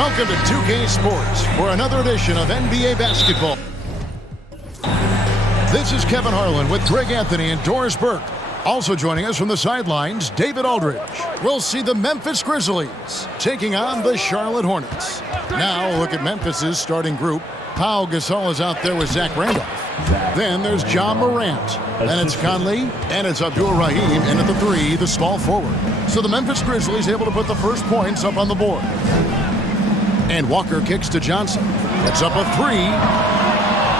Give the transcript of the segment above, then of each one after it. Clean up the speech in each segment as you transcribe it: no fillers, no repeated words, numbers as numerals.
Welcome to 2K Sports for another edition of NBA basketball. This is Kevin Harlan with Greg Anthony and Doris Burke. Also joining us from the sidelines, David Aldridge. We'll see the Memphis Grizzlies taking on the Charlotte Hornets. Now look at Memphis's starting group. Pau Gasol is out there with Zach Randolph. Then there's John Morant. Then it's Conley, and it's Abdul Rahim in at the three, the small forward. So the Memphis Grizzlies able to put the first points up on the board. And Walker kicks to Johnson. It's up a three.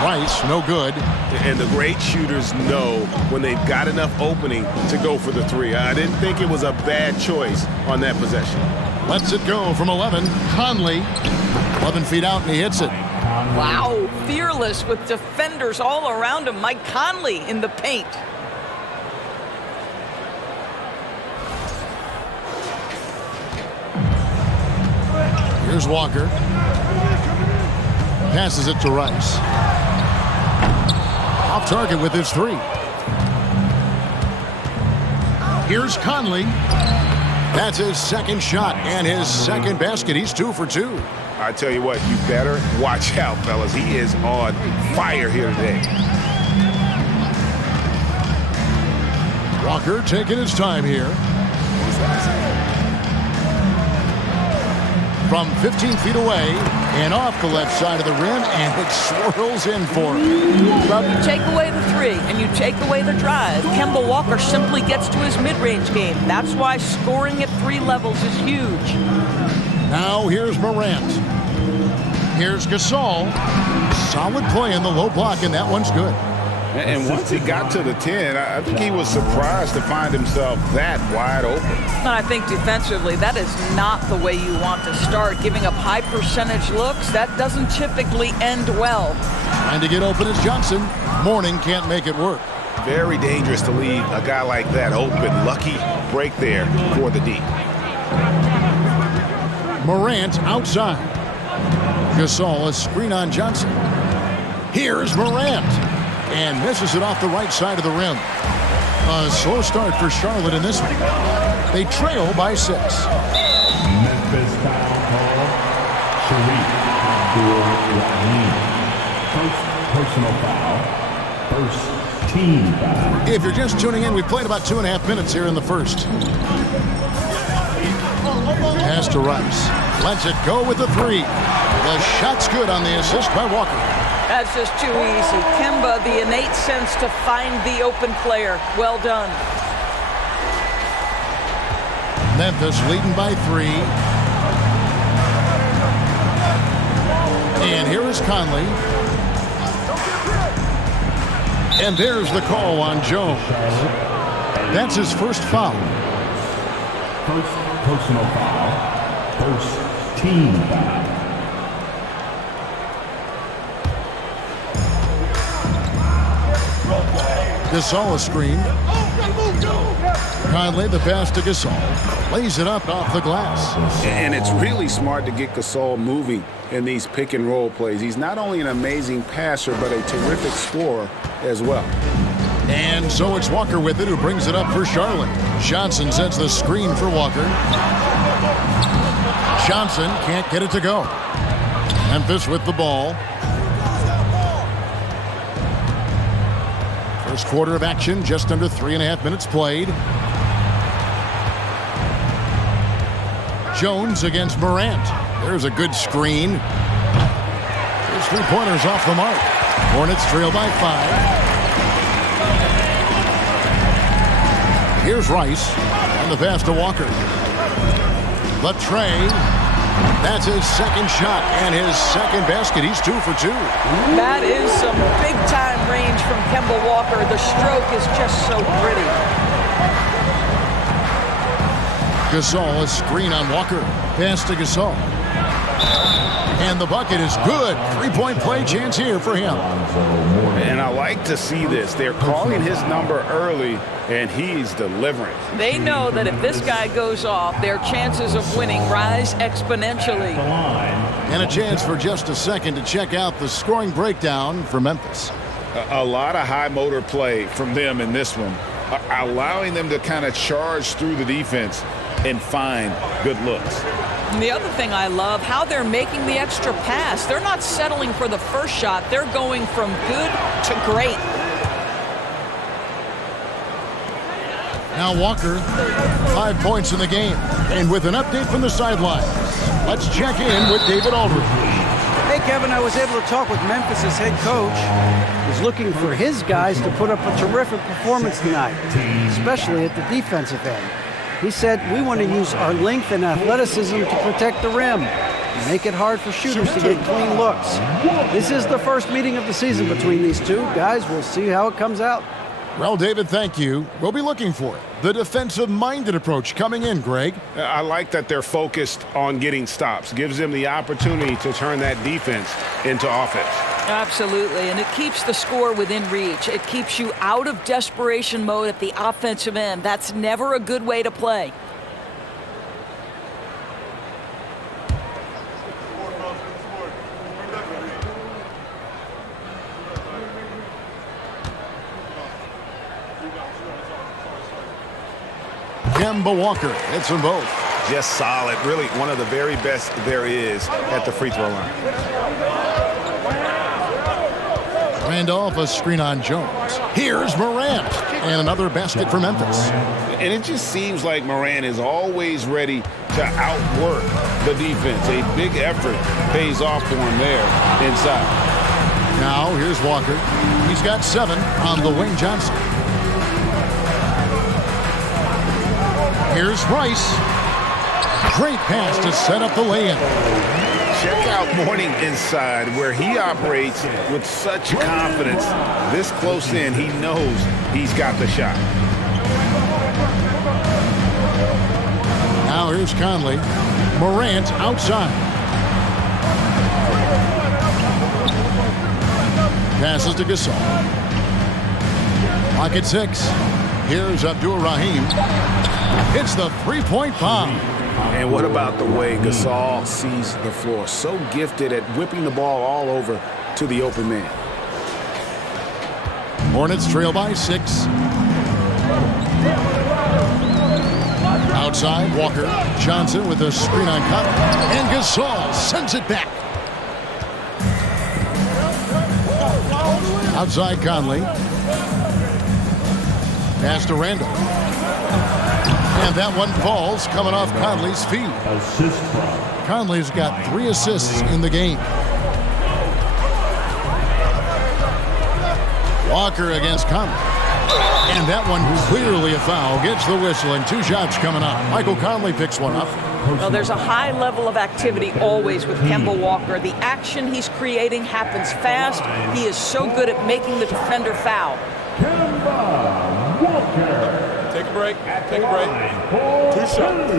Rice, no good. And the great shooters know when they've got enough opening to go for the three. I didn't think it was a bad choice on that possession. Lets it go from 11. Conley, 11 feet out, and he hits it. Wow, fearless with defenders all around him. Mike Conley in the paint. Here's Walker. Passes it to Rice. Off target with his three. Here's Conley. That's his second shot and his second basket. He's 2 for 2. I tell you what, you better watch out, fellas. He is on fire here today. Walker taking his time here. From 15 feet away and off the left side of the rim, and it swirls in for him. Well, you take away the three and you take away the drive, Kemba Walker simply gets to his mid-range game. That's why scoring at 3 levels is huge. Now here's Morant. Here's Gasol. Solid play in the low block, and that one's good. And once he got to the 10, I think he was surprised to find himself that wide open. And I think defensively, that is not the way you want to start. Giving up high percentage looks, that doesn't typically end well. Trying to get open is Johnson. Mourning can't make it work. Very dangerous to leave a guy like that open. Lucky break there for the D. Morant outside. Gasol, a screen on Johnson. Here's Morant. And misses it off the right side of the rim. A slow start for Charlotte in this one. They trail by 6. Memphis foul call. Sharif Abdul-Rahim. First personal foul. First team foul. If you're just tuning in, we played about 2.5 minutes here in the first. Pass to Rice. Lets it go with the three. The shot's good on the assist by Walker. That's just too easy. Kemba, the innate sense to find the open player. Well done. Memphis leading by 3. And here is Conley. And there's the call on Jones. That's his first foul. First personal foul. First team foul. Gasol a screen. Conley the pass to Gasol. Lays it up off the glass. And it's really smart to get Gasol moving in these pick and roll plays. He's not only an amazing passer, but a terrific scorer as well. And so it's Walker with it, who brings it up for Charlotte. Johnson sets the screen for Walker. Johnson can't get it to go. Memphis with the ball. First quarter of action, just under 3.5 minutes played. Jones against Morant. There's a good screen. His 3-pointers off the mark. Hornets trail by 5. Here's Rice. And the pass to Walker. The tray. That's his second shot and his second basket. He's 2 for 2. That is some big-time range from Kemba Walker. The stroke is just so pretty. Gasol, a screen on Walker. Pass to Gasol. And the bucket is good. 3-point play chance here for him. And I like to see this. They're calling his number early, and he's delivering. They know that if this guy goes off, their chances of winning rise exponentially. And a chance for just a second to check out the scoring breakdown for Memphis. A lot of high motor play from them in this one, allowing them to kind of charge through the defense and find good looks. And the other thing I love, how they're making the extra pass. They're not settling for the first shot. They're going from good to great. Now Walker, 5 points in the game. And with an update from the sidelines, let's check in with David Aldridge. Hey, Kevin, I was able to talk with Memphis' head coach. He's looking for his guys to put up a terrific performance tonight, especially at the defensive end. He said, we want to use our length and athleticism to protect the rim and make it hard for shooters to get clean looks. This is the first meeting of the season between these two. Guys, we'll see how it comes out. Well, David, thank you. We'll be looking for it. The defensive-minded approach coming in, Greg. I like that they're focused on getting stops. Gives them the opportunity to turn that defense into offense. Absolutely, and it keeps the score within reach. It keeps you out of desperation mode at the offensive end. That's never a good way to play. Kemba Walker hits them both. Just solid. Really one of the very best there is at the free throw line. Randolph, a screen on Jones. Here's Morant. And another basket for Memphis. And it just seems like Morant is always ready to outwork the defense. A big effort pays off for him there inside. Now here's Walker. He's got 7 on the Wayne Johnson. Here's Rice. Great pass to set up the lay-in. Check out Mourning inside, where he operates with such confidence. This close in, he knows he's got the shot. Now here's Conley. Morant outside. Passes to Gasol. Lock at 6. Here's Abdul-Rahim. Hits the three-point bomb. And what about the way Gasol sees the floor? So gifted at whipping the ball all over to the open man. Hornets trail by 6. Outside, Walker. Johnson with a screen on Conley. And Gasol sends it back. Outside Conley. Pass to Randall. And that one falls coming off Conley's feet. Conley's got 3 assists in the game. Walker against Conley. And that one clearly a foul. Gets the whistle and 2 shots coming up. Michael Conley picks one up. Well, there's a high level of activity always with Kemba Walker. The action he's creating happens fast. He is so good at making the defender foul. Kemba Walker. Take a break. Take a break. 2 shots.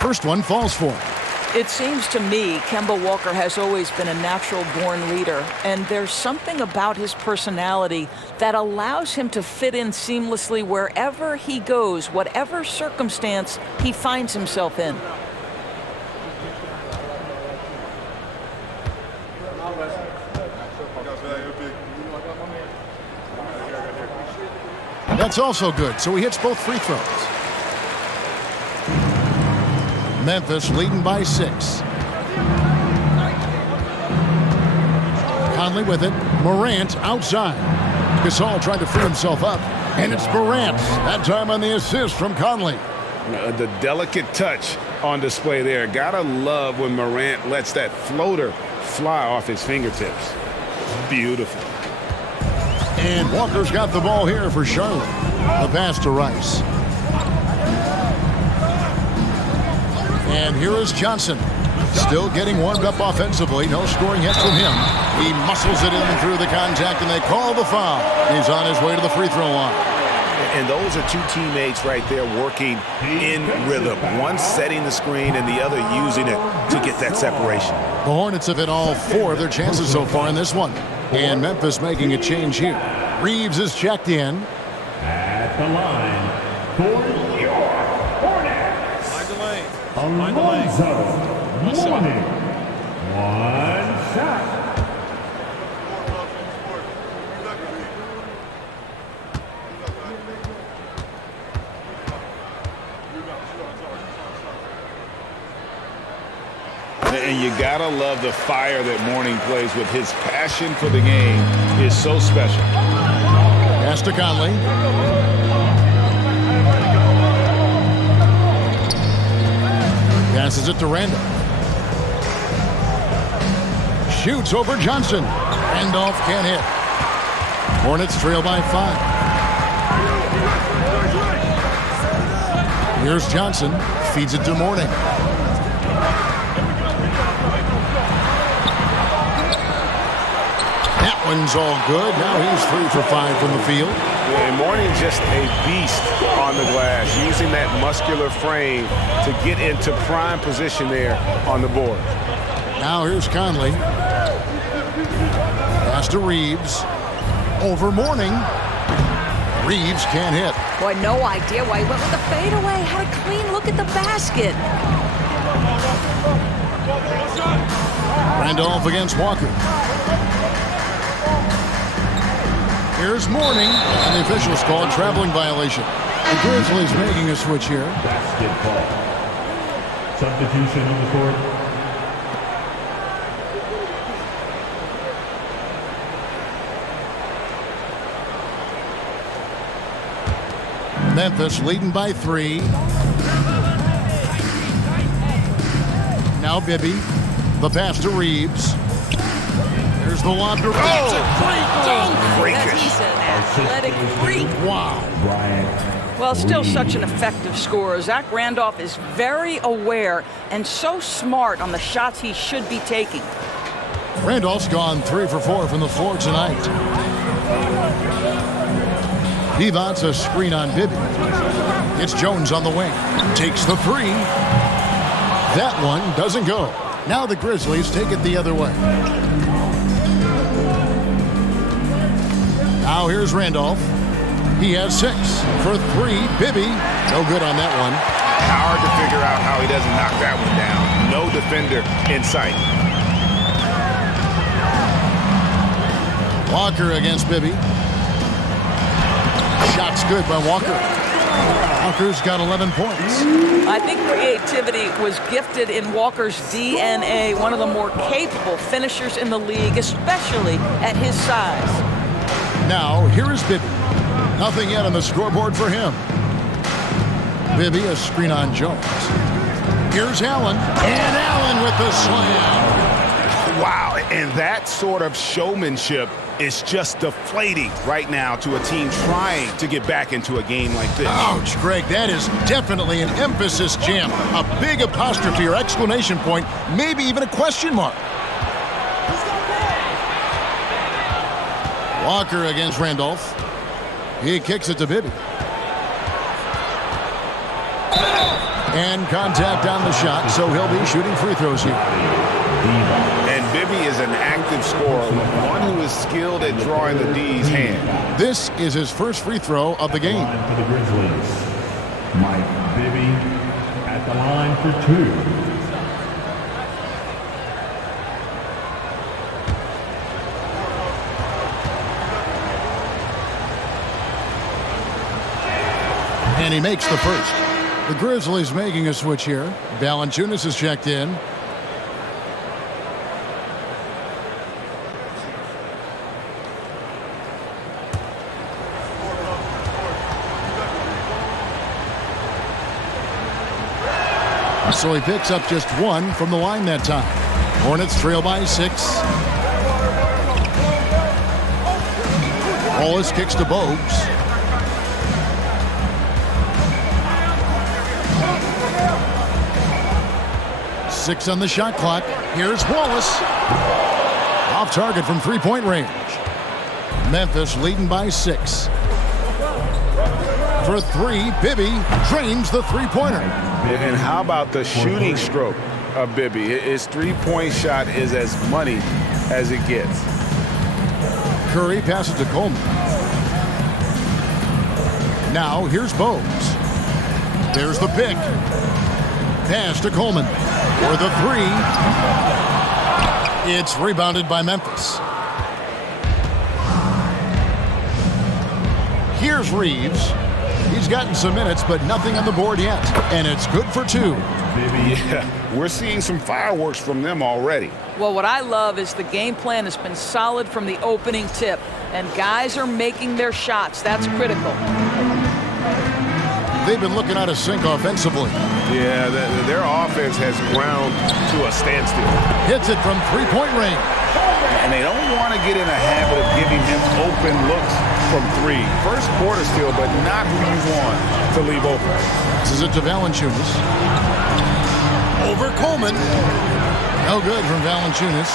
First one falls for him. It seems to me Kemba Walker has always been a natural-born leader, and there's something about his personality that allows him to fit in seamlessly wherever he goes, whatever circumstance he finds himself in. That's also good, so he hits both free throws. Memphis leading by 6. Conley with it. Morant outside. Gasol trying to free himself up. And it's Morant. That time on the assist from Conley. The delicate touch on display there. Gotta love when Morant lets that floater fly off his fingertips. Beautiful. And Walker's got the ball here for Charlotte. The pass to Rice. And here is Johnson. Still getting warmed up offensively. No scoring yet from him. He muscles it in through the contact, and they call the foul. He's on his way to the free throw line. And those are 2 teammates right there working in rhythm. One setting the screen and the other using it to get that separation. The Hornets have hit all 4 of their chances so far in this one. And Memphis making a change here. Reeves is checked in. At the line for your Hornets. Alonzo myself. Hornets. 1 shot. And you gotta love the fire that Mourning plays with. His passion for the game is so special. Pass to Conley. Passes it to Randolph. Shoots over Johnson. Randolph can't hit. Hornets trail by 5. Here's Johnson. Feeds it to Mourning. That one's all good. Now he's 3 for 5 from the field. Yeah, and Mourning just a beast on the glass, using that muscular frame to get into prime position there on the board. Now here's Conley. Pass to Reeves. Over Mourning. Reeves can't hit. Boy, no idea why he went with the fadeaway. Had a clean look at the basket. Randolph against Walker. Here's Mourning, and the officials call a traveling violation. The Grizzlies making a switch here. Basketball. Substitution on the court. Memphis leading by 3. Now Bibby. The pass to Reeves. Here's the lob to Reeves. Great dunk. As he's an athletic freak. Wow. Bryant. Well, still such an effective scorer. Zach Randolph is very aware and so smart on the shots he should be taking. Randolph's gone 3 for 4 from the floor tonight. Devon's a screen on Bibby. It's Jones on the wing. Takes the 3. That one doesn't go. Now the Grizzlies take it the other way. Now here's Randolph. He has 6 for 3. Bibby, no good on that one. Hard to figure out how he doesn't knock that one down. No defender in sight. Walker against Bibby. Shot's good by Walker. Walker's got 11 points. I think creativity was gifted in Walker's DNA, one of the more capable finishers in the league, especially at his size. Now, here is Bibby. Nothing yet on the scoreboard for him. Bibby, a screen on Jones. Here's Allen. And Allen with the slam. Wow, and that sort of showmanship is just deflating right now to a team trying to get back into a game like this. Ouch, Greg, that is definitely an emphasis jam. A big apostrophe or exclamation point, maybe even a question mark. Walker against Randolph. He kicks it to Bibby. And contact on the shot, so he'll be shooting free throws here. And Bibby is an active scorer, one who is skilled at drawing the D's hand. This is his first free throw of the game. Line for the Grizzlies. Mike Bibby at the line for 2. And he makes the first. The Grizzlies making a switch here. Valanciunas is checked in. So he picks up just 1 from the line that time. Hornets trail by 6. Wallace kicks to Bogues. Six on the shot clock. Here's Wallace. Off target from three-point range. Memphis leading by 6. For 3, Bibby drains the three-pointer. And how about the shooting stroke of Bibby? His three-point shot is as money as it gets. Curry passes to Coleman. Now here's Bogues. There's the pick. Pass to Coleman. For the three. It's rebounded by Memphis. Here's Reeves. He's gotten some minutes, but nothing on the board yet. And it's good for two. Yeah, we're seeing some fireworks from them already. Well, what I love is the game plan has been solid from the opening tip, and guys are making their shots. That's critical. They've been looking out of sync offensively. Yeah, their offense has ground to a standstill. Hits it from three-point range. And they don't want to get in a habit of giving him open looks from three. First quarter still, but not who you want to leave open. This is it to Valanciunas. Over Coleman. No good from Valanciunas.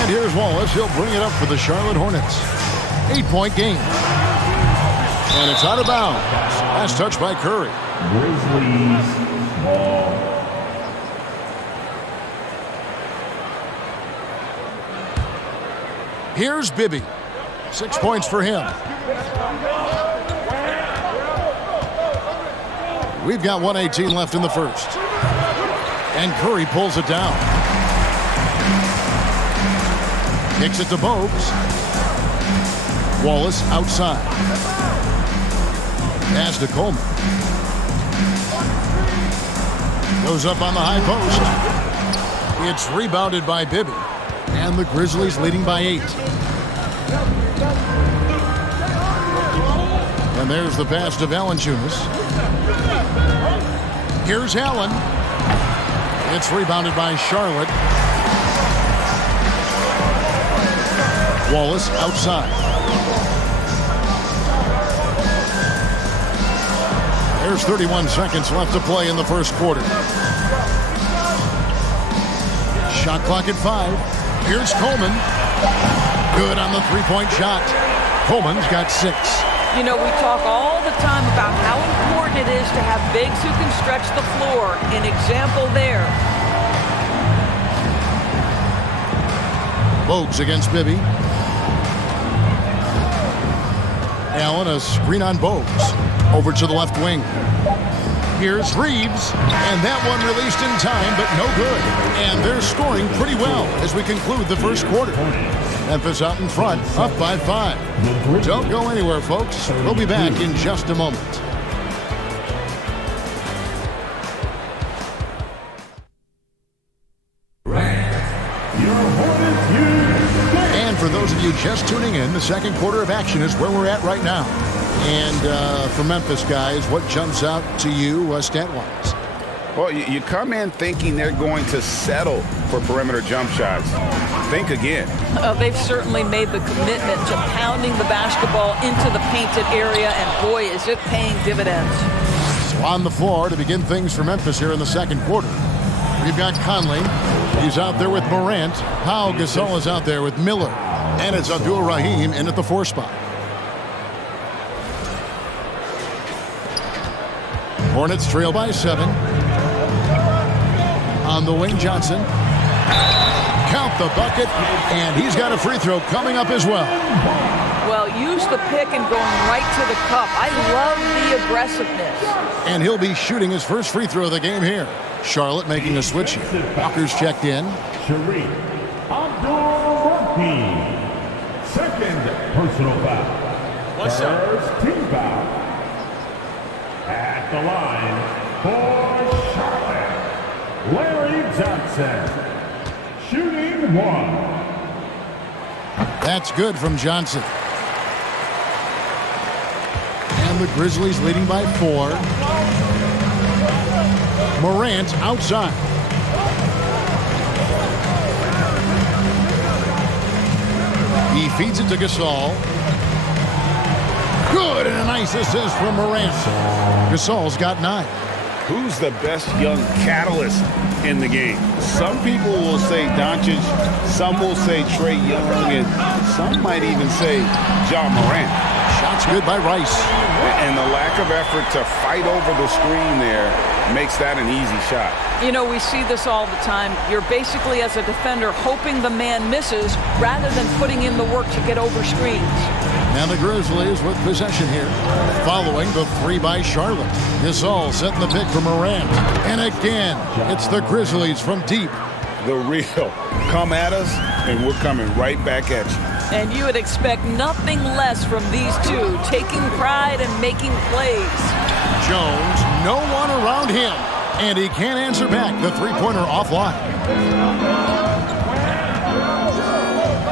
And here's Wallace. He'll bring it up for the Charlotte Hornets. 8-point game. And it's out of bounds. Last touch by Curry. Grizzlies ball. Here's Bibby. 6 points for him. We've got 1:18 left in the first. And Curry pulls it down. Kicks it to Bogues. Wallace outside. Pass to Coleman. Goes up on the high post. It's rebounded by Bibby. And the Grizzlies leading by 8. And there's the pass to Valanciunas. Here's Allen. It's rebounded by Charlotte. Wallace outside. There's 31 seconds left to play in the first quarter. Shot clock at 5. Here's Coleman. Good on the three-point shot. Coleman's got 6. You know, we talk all the time about how important it is to have bigs who can stretch the floor. An example there. Bogues against Bibby. Allen, a screen on Bogues. Over to the left wing. Here's Reeves. And that one released in time, but no good. And they're scoring pretty well as we conclude the first quarter. Memphis out in front, up by 5. Don't go anywhere, folks. We'll be back in just a moment. And for those of you just tuning in, the second quarter of action is where we're at right now. And for Memphis guys, what jumps out to you stat-wise? Well, you come in thinking they're going to settle for perimeter jump shots. Think again. They've certainly made the commitment to pounding the basketball into the painted area, and boy, is it paying dividends. So on the floor to begin things for Memphis here in the second quarter. We've got Conley. He's out there with Morant. Pau Gasol is out there with Miller. And it's Abdul Rahim in at the 4 spot. Hornets trail by 7. On the wing, Johnson. Count the bucket, and he's got a free throw coming up as well. Well, use the pick and going right to the cup. I love the aggressiveness. And he'll be shooting his first free throw of the game here. Charlotte making a switch here. Walker's checked in. Sharif Abdul-Rahim. Second personal foul. First team foul. At the line for Charlotte, Larry Johnson. Shooting 1. That's good from Johnson. And the Grizzlies leading by 4. Morant outside. He feeds it to Gasol. Good, and a nice assist from Morant. Gasol's got 9. Who's the best young catalyst in the game? Some people will say Doncic, some will say Trae Young, and some might even say Ja Morant. Shots good by Rice. And the lack of effort to fight over the screen there makes that an easy shot. You know, we see this all the time. You're basically, as a defender, hoping the man misses rather than putting in the work to get over screens. And the Grizzlies with possession here. Following the three by Charlotte. Gasol setting the pick for Morant. And again, it's the Grizzlies from deep. The real. Come at us, and we're coming right back at you. And you would expect nothing less from these two, taking pride and making plays. Jones, no one around him. And he can't answer back. The three-pointer offline.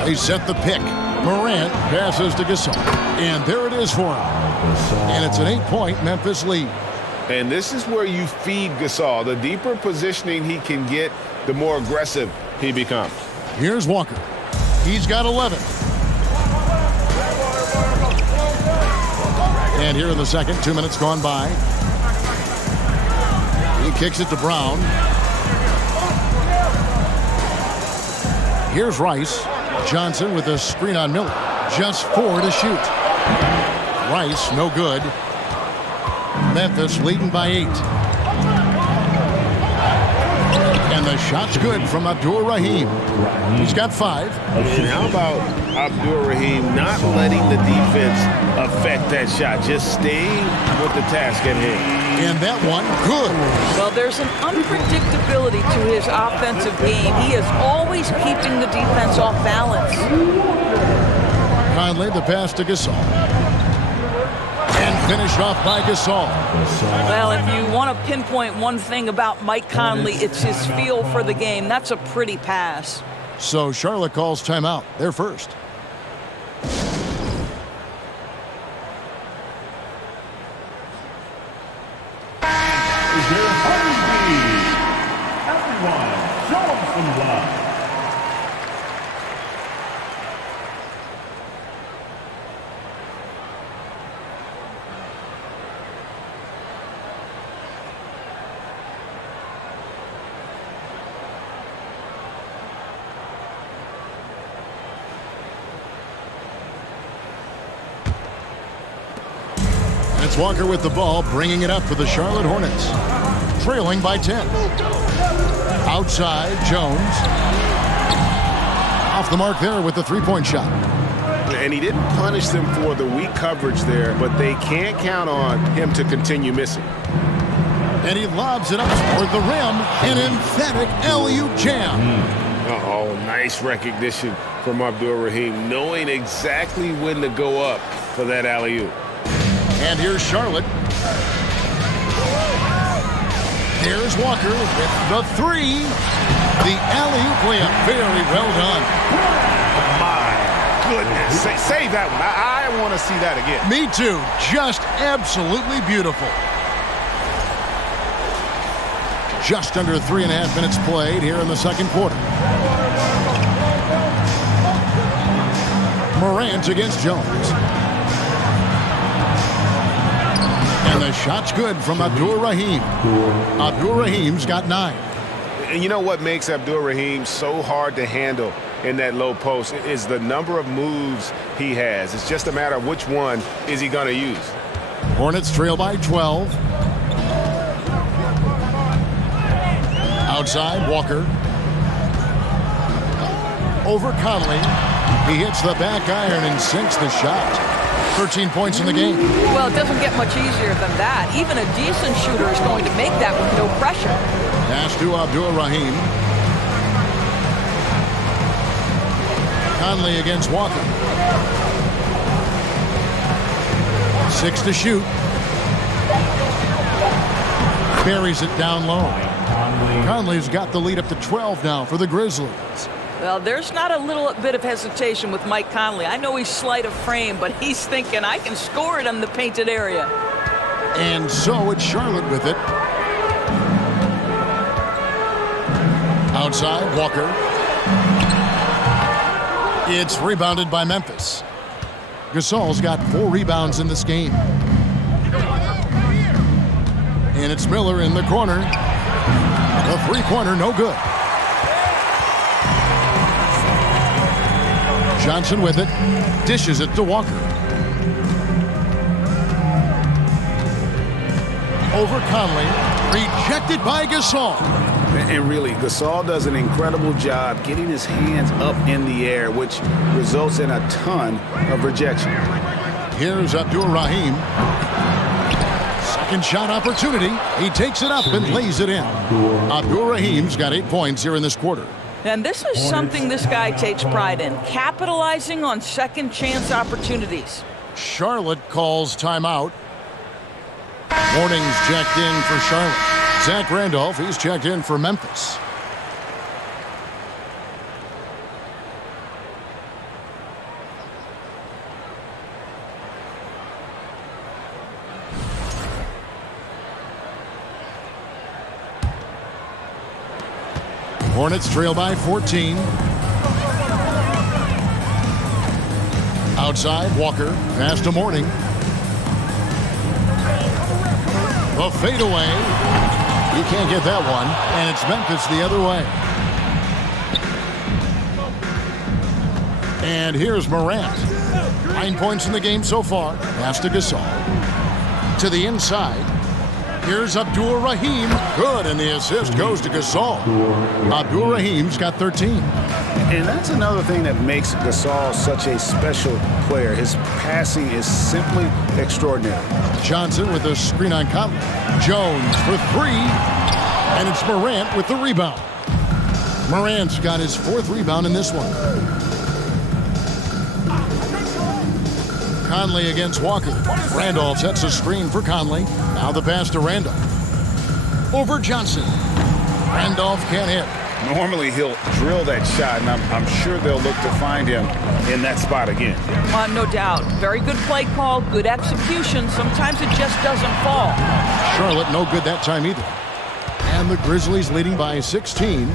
They set the pick. Morant passes to Gasol. And there it is for him. And it's an 8-point Memphis lead. And this is where you feed Gasol. The deeper positioning he can get, the more aggressive he becomes. Here's Walker. He's got 11. And here in the second, 2 minutes gone by. He kicks it to Brown. Here's Rice. Johnson with a screen on Miller. Just 4 to shoot. Rice, no good. Memphis leading by 8. And the shot's good from Abdur-Rahim. He's got 5. And how about Abdur-Rahim not letting the defense affect that shot, just staying with the task at hand. And that one, good. Well, there's an unpredictability to his offensive game. He is always keeping the defense off balance. Conley, the pass to Gasol. And finished off by Gasol. Well, if you want to pinpoint one thing about Mike Conley, it's his feel for the game. That's a pretty pass. So Charlotte calls timeout. They're first. Everyone, show them some love. It's Walker with the ball, bringing it up for the Charlotte Hornets. Trailing by 10. Outside, Jones. Off the mark there with the three-point shot. And he didn't punish them for the weak coverage there, but they can't count on him to continue missing. And he lobs it up toward the rim. An emphatic alley-oop jam. Oh, nice recognition from Abdur-Rahim, knowing exactly when to go up for that alley-oop. And here's Charlotte. Here's Walker with the three. The alley-oop layup. Very well done. My goodness. Save that one. I want to see that again. Me too. Just absolutely beautiful. Just under 3.5 minutes played here in the second quarter. Morant against Jones. And the shot's good from Abdur-Rahim. Abdur-Rahim's got 9. And you know what makes Abdur-Rahim so hard to handle in that low post is the number of moves he has. It's just a matter of which one is he going to use. Hornets trail by 12. Outside, Walker. Over Conley. He hits the back iron and sinks the shot. 13 points in the game. Well, it doesn't get much easier than that. Even a decent shooter is going to make that with no pressure. Pass to Abdur-Rahim. Conley against Walker. 6 to shoot. Buries it down low. Conley's got the lead up to 12 now for the Grizzlies. Well, there's not a little bit of hesitation with Mike Conley. I know he's slight of frame, but he's thinking, I can score it in the painted area. And so it's Charlotte with it. Outside, Walker. It's rebounded by Memphis. Gasol's got 4 rebounds in this game. And it's Miller in the corner. The three-pointer, no good. Johnson with it. Dishes it to Walker. Over Conley. Rejected by Gasol. And really, Gasol does an incredible job getting his hands up in the air, which results in a ton of rejection. Here's Abdur-Rahim. Second shot opportunity. He takes it up and lays it in. Abdur-Rahim's got 8 points here in this quarter. And this is something this guy takes pride in, capitalizing on second chance opportunities. Charlotte calls timeout. Morning's checked in for Charlotte. Zach Randolph, he's checked in for Memphis. Hornets trail by 14. Outside, Walker, pass to Morning. The fadeaway. He can't get that one, and it's Memphis the other way. And here's Morant. 9 points in the game so far. Pass to Gasol. To the inside. Here's Abdur-Rahim. Good, and the assist goes to Gasol. Abdur-Rahim's got 13. And that's another thing that makes Gasol such a special player. His passing is simply extraordinary. Johnson with a screen on Conley. Jones for 3. And it's Morant with the rebound. Morant's got his 4th rebound in this one. Conley against Walker. Randolph sets a screen for Conley. Now the pass to Randolph. Over Johnson. Randolph can't hit. Normally he'll drill that shot, and I'm sure they'll look to find him in that spot again. No doubt. Very good play call, good execution. Sometimes it just doesn't fall. Charlotte no good that time either. And the Grizzlies leading by 16.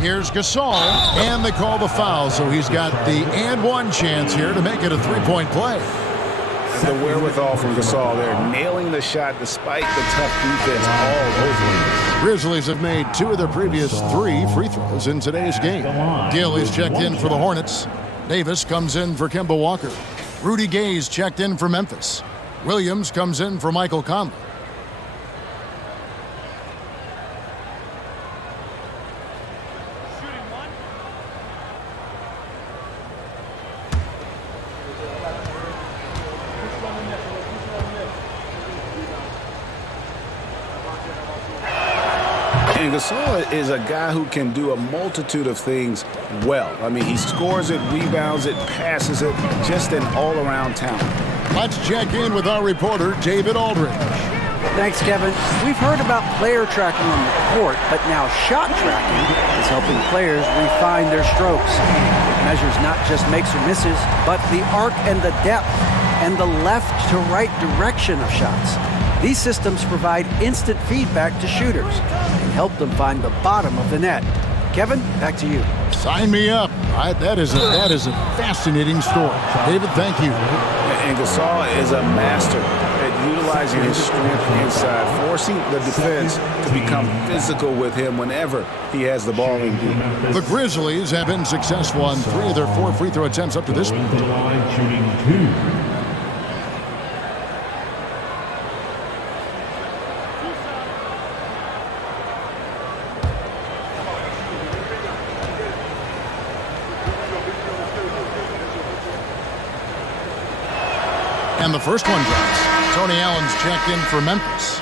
Here's Gasol, and they call the foul, so he's got the and one chance here to make it a 3-point play. The wherewithal from Gasol there, nailing the shot despite the tough defense all over him. Grizzlies have made 2 of their previous 3 free throws in today's game. Gill is checked in for the Hornets. Davis comes in for Kemba Walker. Rudy Gay's checked in for Memphis. Williams comes in for Michael Conley. And Gasol is a guy who can do a multitude of things well. I mean, he scores it, rebounds it, passes it, just an all-around talent. Let's check in with our reporter, David Aldridge. Thanks, Kevin. We've heard about player tracking on the court, but now shot tracking is helping players refine their strokes. It measures not just makes or misses, but the arc and the depth and the left to right direction of shots. These systems provide instant feedback to shooters and help them find the bottom of the net. Kevin, back to you. Sign me up. That is a fascinating story. David, thank you. And Gasol is a master at utilizing his strength inside, forcing the defense to become physical with him whenever he has the ball in deep. The Grizzlies have been successful on 3 of their 4 free throw attempts up to this point. Going to the line, shooting 2. And the first one drops. Tony Allen's checked in for Memphis.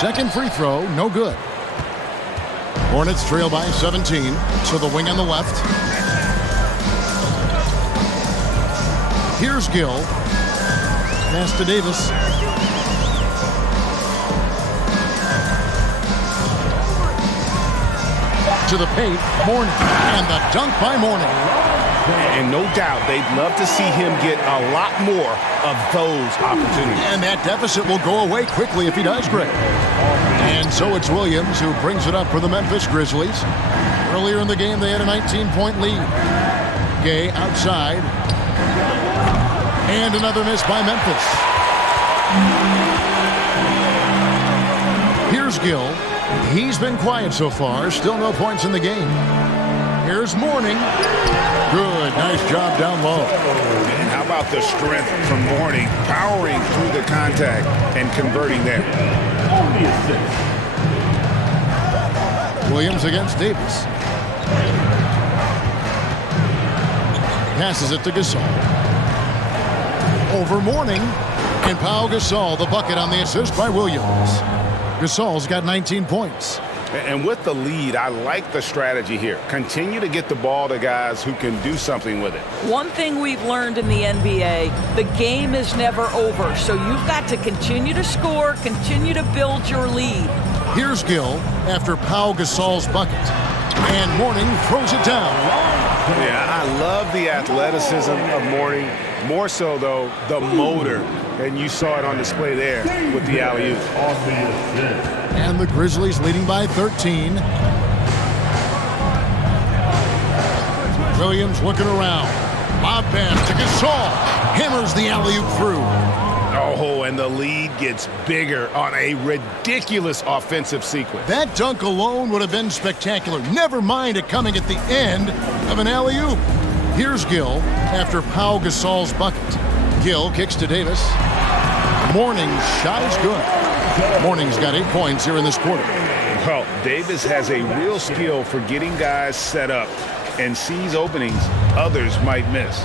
Second free throw, no good. Hornets trail by 17 to the wing on the left. Here's Gill. Pass to Davis. To the paint, Morning. And the dunk by Morning. And no doubt, they'd love to see him get a lot more of those opportunities. And that deficit will go away quickly if he does great. And so it's Williams who brings it up for the Memphis Grizzlies. Earlier in the game, they had a 19-point lead. Gay outside. And another miss by Memphis. Here's Gill. He's been quiet so far. Still no points in the game. Here's Mourning. Good. Nice job down low. And how about the strength from Mourning, powering through the contact and converting there. On the assist. Williams against Davis. Passes it to Gasol. Over Mourning. And Pau Gasol, the bucket on the assist by Williams. Gasol's got 19 points. And with the lead, I like the strategy here. Continue to get the ball to guys who can do something with it. One thing we've learned in the NBA, the game is never over. So you've got to continue to score, continue to build your lead. Here's Gill after Pau Gasol's bucket. And Mourning throws it down. Yeah, I love the athleticism of Mourning. More so, though, the motor. And you saw it on display there with the alley-oop. On the assist. And the Grizzlies leading by 13. Williams looking around. Lob pass to Gasol. Hammers the alley-oop through. Oh, and the lead gets bigger on a ridiculous offensive sequence. That dunk alone would have been spectacular. Never mind it coming at the end of an alley-oop. Here's Gill after Pau Gasol's bucket. Gill kicks to Davis. Mourning's shot is good. Mourning's got 8 points here in this quarter. Well, Davis has a real skill for getting guys set up and sees openings others might miss.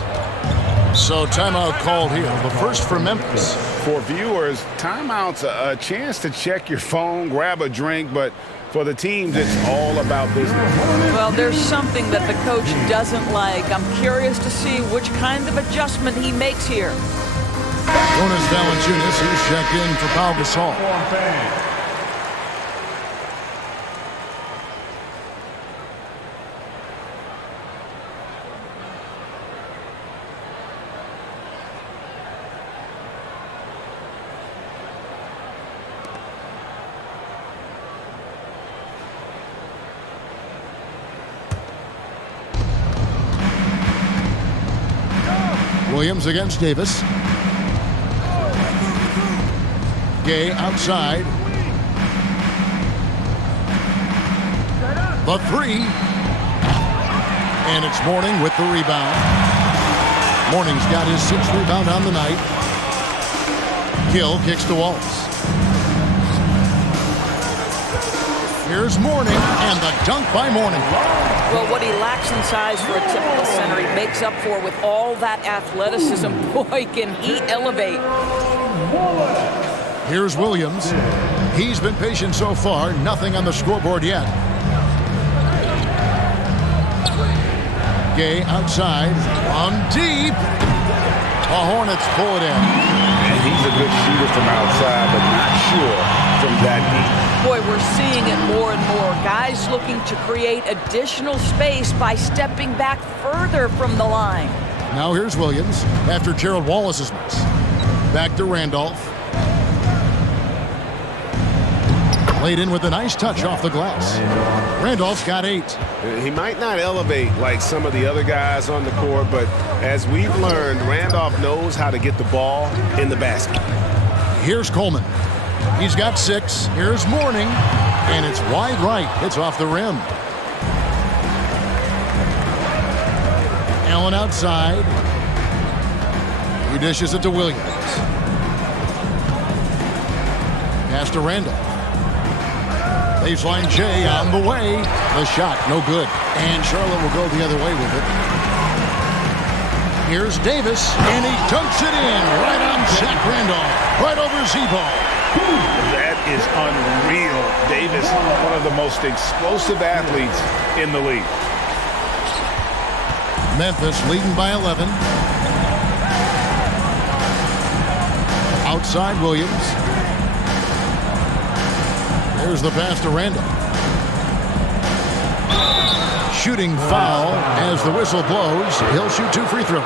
So timeout called here. The first for Memphis. For viewers, timeout's a chance to check your phone, grab a drink, but for the teams, it's all about business. Well, there's something that the coach doesn't like. I'm curious to see which kind of adjustment he makes here. Jonas Valanciunas, he's checked in for Pau Gasol. Williams against Davis. Gay outside. The three. And it's Mourning with the rebound. Mourning's got his 6th rebound on the night. Gill kicks to Waltz. Here's Mourning, and the dunk by Mourning. Well, what he lacks in size for a typical center, he makes up for with all that athleticism. Boy, can he elevate. Here's Williams. He's been patient so far. Nothing on the scoreboard yet. Gay outside. On deep. The Hornets pull it in. And he's a good shooter from outside, but not sure from that deep. Boy, we're seeing it more and more. Guys looking to create additional space by stepping back further from the line. Now here's Williams after Gerald Wallace's miss. Back to Randolph. Played in with a nice touch off the glass. Randolph's got 8. He might not elevate like some of the other guys on the court, but as we've learned, Randolph knows how to get the ball in the basket. Here's Coleman. He's got 6. Here's Mourning. And it's wide right. It's off the rim. Allen outside. He dishes it to Williams. Pass to Randolph. Baseline J on the way. The shot, no good. And Charlotte will go the other way with it. Here's Davis, and he dunks it in right on Zach Randolph, right over Z-Ball. That is unreal. Davis, one of the most explosive athletes in the league. Memphis leading by 11. Outside Williams. There's the pass to Randolph. Shooting foul as the whistle blows. He'll shoot 2 free throws.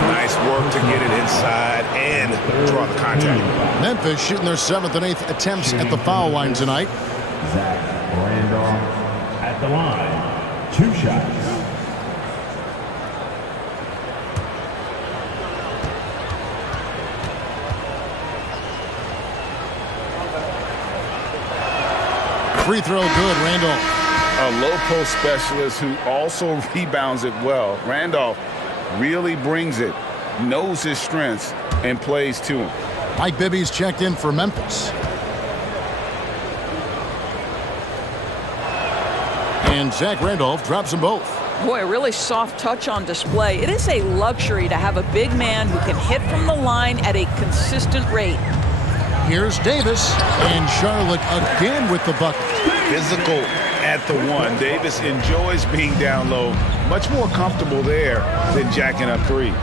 Nice work to get it inside and draw the contact. Memphis shooting their 7th and 8th attempts at the foul line tonight. Zach Randolph at the line. 2 shots. free throw good, Randolph. A low post specialist who also rebounds it well. Randolph really brings it, knows his strengths, and plays to him. Mike Bibby's checked in for Memphis. And Zach Randolph drops them both. Boy, a really soft touch on display. It is a luxury to have a big man who can hit from the line at a consistent rate. Here's Davis, and Charlotte again with the bucket. Physical at the one. Davis enjoys being down low. Much more comfortable there than jacking up threes.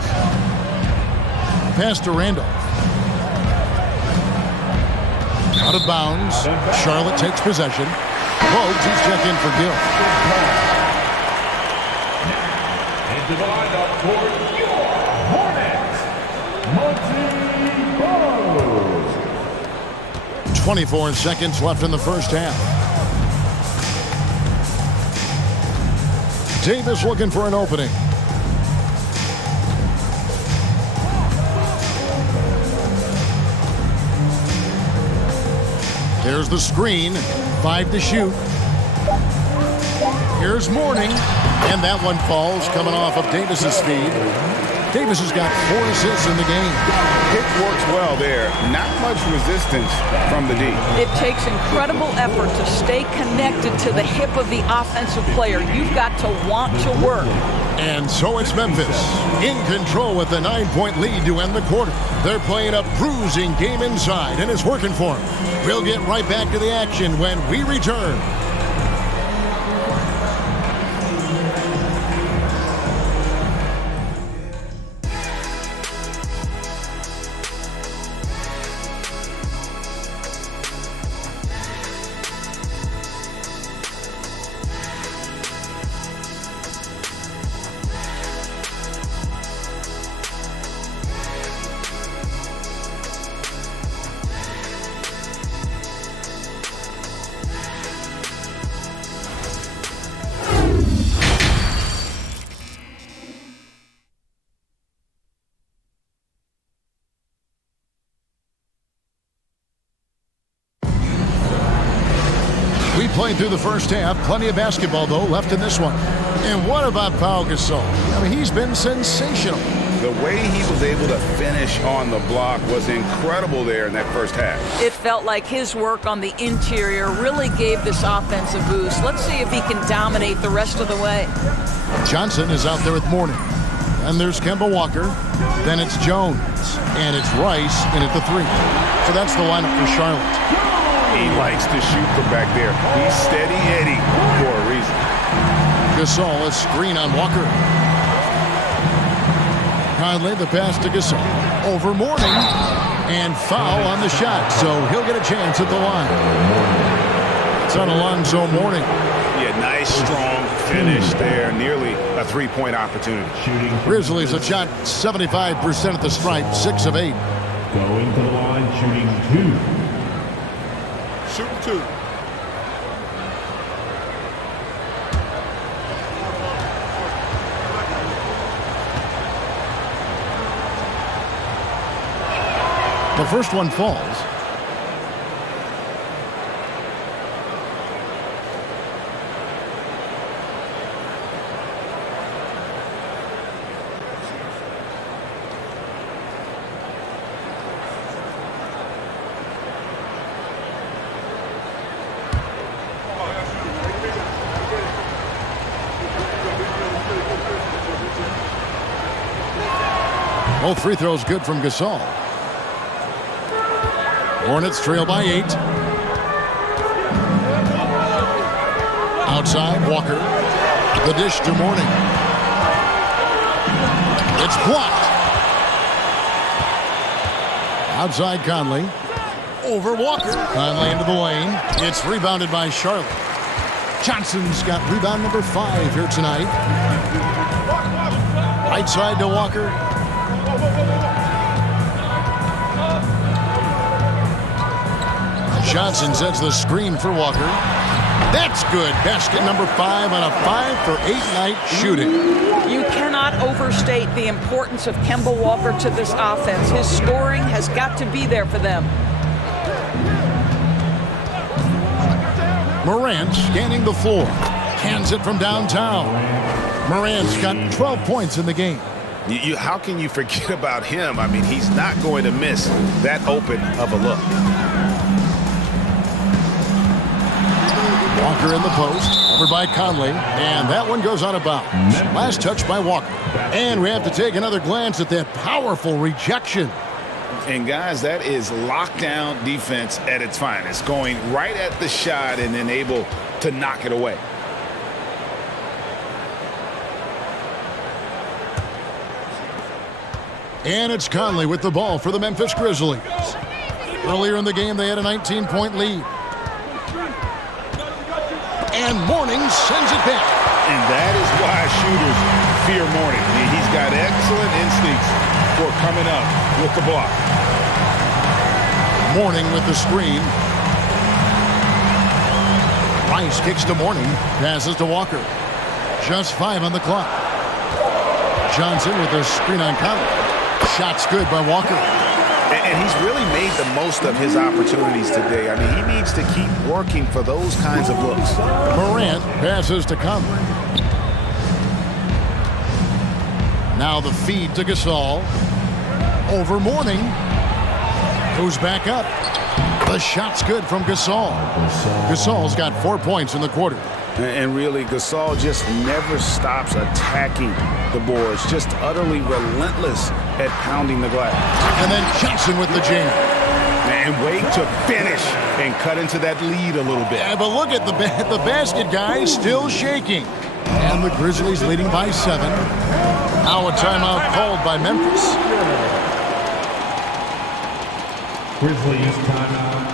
Pass to Randolph. Out of bounds. Charlotte takes possession. Rhodes, he's checked in for Gill. Into the lineup for your Hornets, Monty Rhodes. 24 seconds left in the first half. Davis looking for an opening. There's the screen. 5 to shoot. Here's Mourning. And that one falls, coming off of Davis's feed. Davis has got 4 assists in the game. It works well there. Not much resistance from the D. It takes incredible effort to stay connected to the hip of the offensive player. You've got to want to work. And so it's Memphis in control with a 9-point lead to end the quarter. They're playing a bruising game inside, and it's working for them. We'll get right back to the action when we return. We played through the first half. Plenty of basketball, though, left in this one. And what about Pau Gasol? I mean, he's been sensational. The way he was able to finish on the block was incredible there in that first half. It felt like his work on the interior really gave this offense a boost. Let's see if he can dominate the rest of the way. Johnson is out there with Mourning. And there's Kemba Walker. Then it's Jones. And it's Rice in at the 3. So that's the lineup for Charlotte. He likes to shoot from back there. He's steady Eddie for a reason. Gasol, a screen on Walker. Conley, the pass to Gasol. Over Mourning. And foul on the shot. So he'll get a chance at the line. It's on Alonzo Mourning. Yeah, nice, strong finish there. Nearly a three-point opportunity. Grizzlies have shot 75% at the stripe, 6 of 8. Going to the line, shooting 2. Shooting 2. The first one falls. Both free throws good from Gasol. Hornets trail by 8. Outside, Walker. The dish to Mourning. It's blocked. Outside, Conley. Over Walker. Conley into the lane. It's rebounded by Charlotte. Johnson's got rebound number 5 here tonight. Right side to Walker. Johnson sets the screen for Walker. That's good. Basket number 5 on a 5 for 8 night shooting. You cannot overstate the importance of Kemba Walker to this offense. His scoring has got to be there for them. Morant scanning the floor. Hands it from downtown. Morant's got 12 points in the game. How can you forget about him? I mean, he's not going to miss that open of a look. Walker in the post, over by Conley, and that one goes out of bounds. Last touch by Walker. And we have to take another glance at that powerful rejection. And guys, that is lockdown defense at its finest, going right at the shot and then able to knock it away. And it's Conley with the ball for the Memphis Grizzlies. Earlier in the game, they had a 19-point lead. And Mourning sends it back. And that is why shooters fear Mourning. He's got excellent instincts for coming up with the block. Mourning with the screen. Rice kicks to Mourning. Passes to Walker. Just 5 on the clock. Johnson with the screen on Conley. Shot's good by Walker. And he's really made the most of his opportunities today. I mean, he needs to keep working for those kinds of looks. Morant passes to Conley. Now the feed to Gasol. Over Mourning. Goes back up. The shot's good from Gasol. Gasol's got 4 points in the quarter. And really, Gasol just never stops attacking the boards. Just utterly relentless at pounding the glass. And then Johnson with the jam. And wait to finish and cut into that lead a little bit. Yeah, but look at the basket, guys, still shaking. And the Grizzlies leading by 7. Now a timeout called by Memphis. Grizzlies timeout.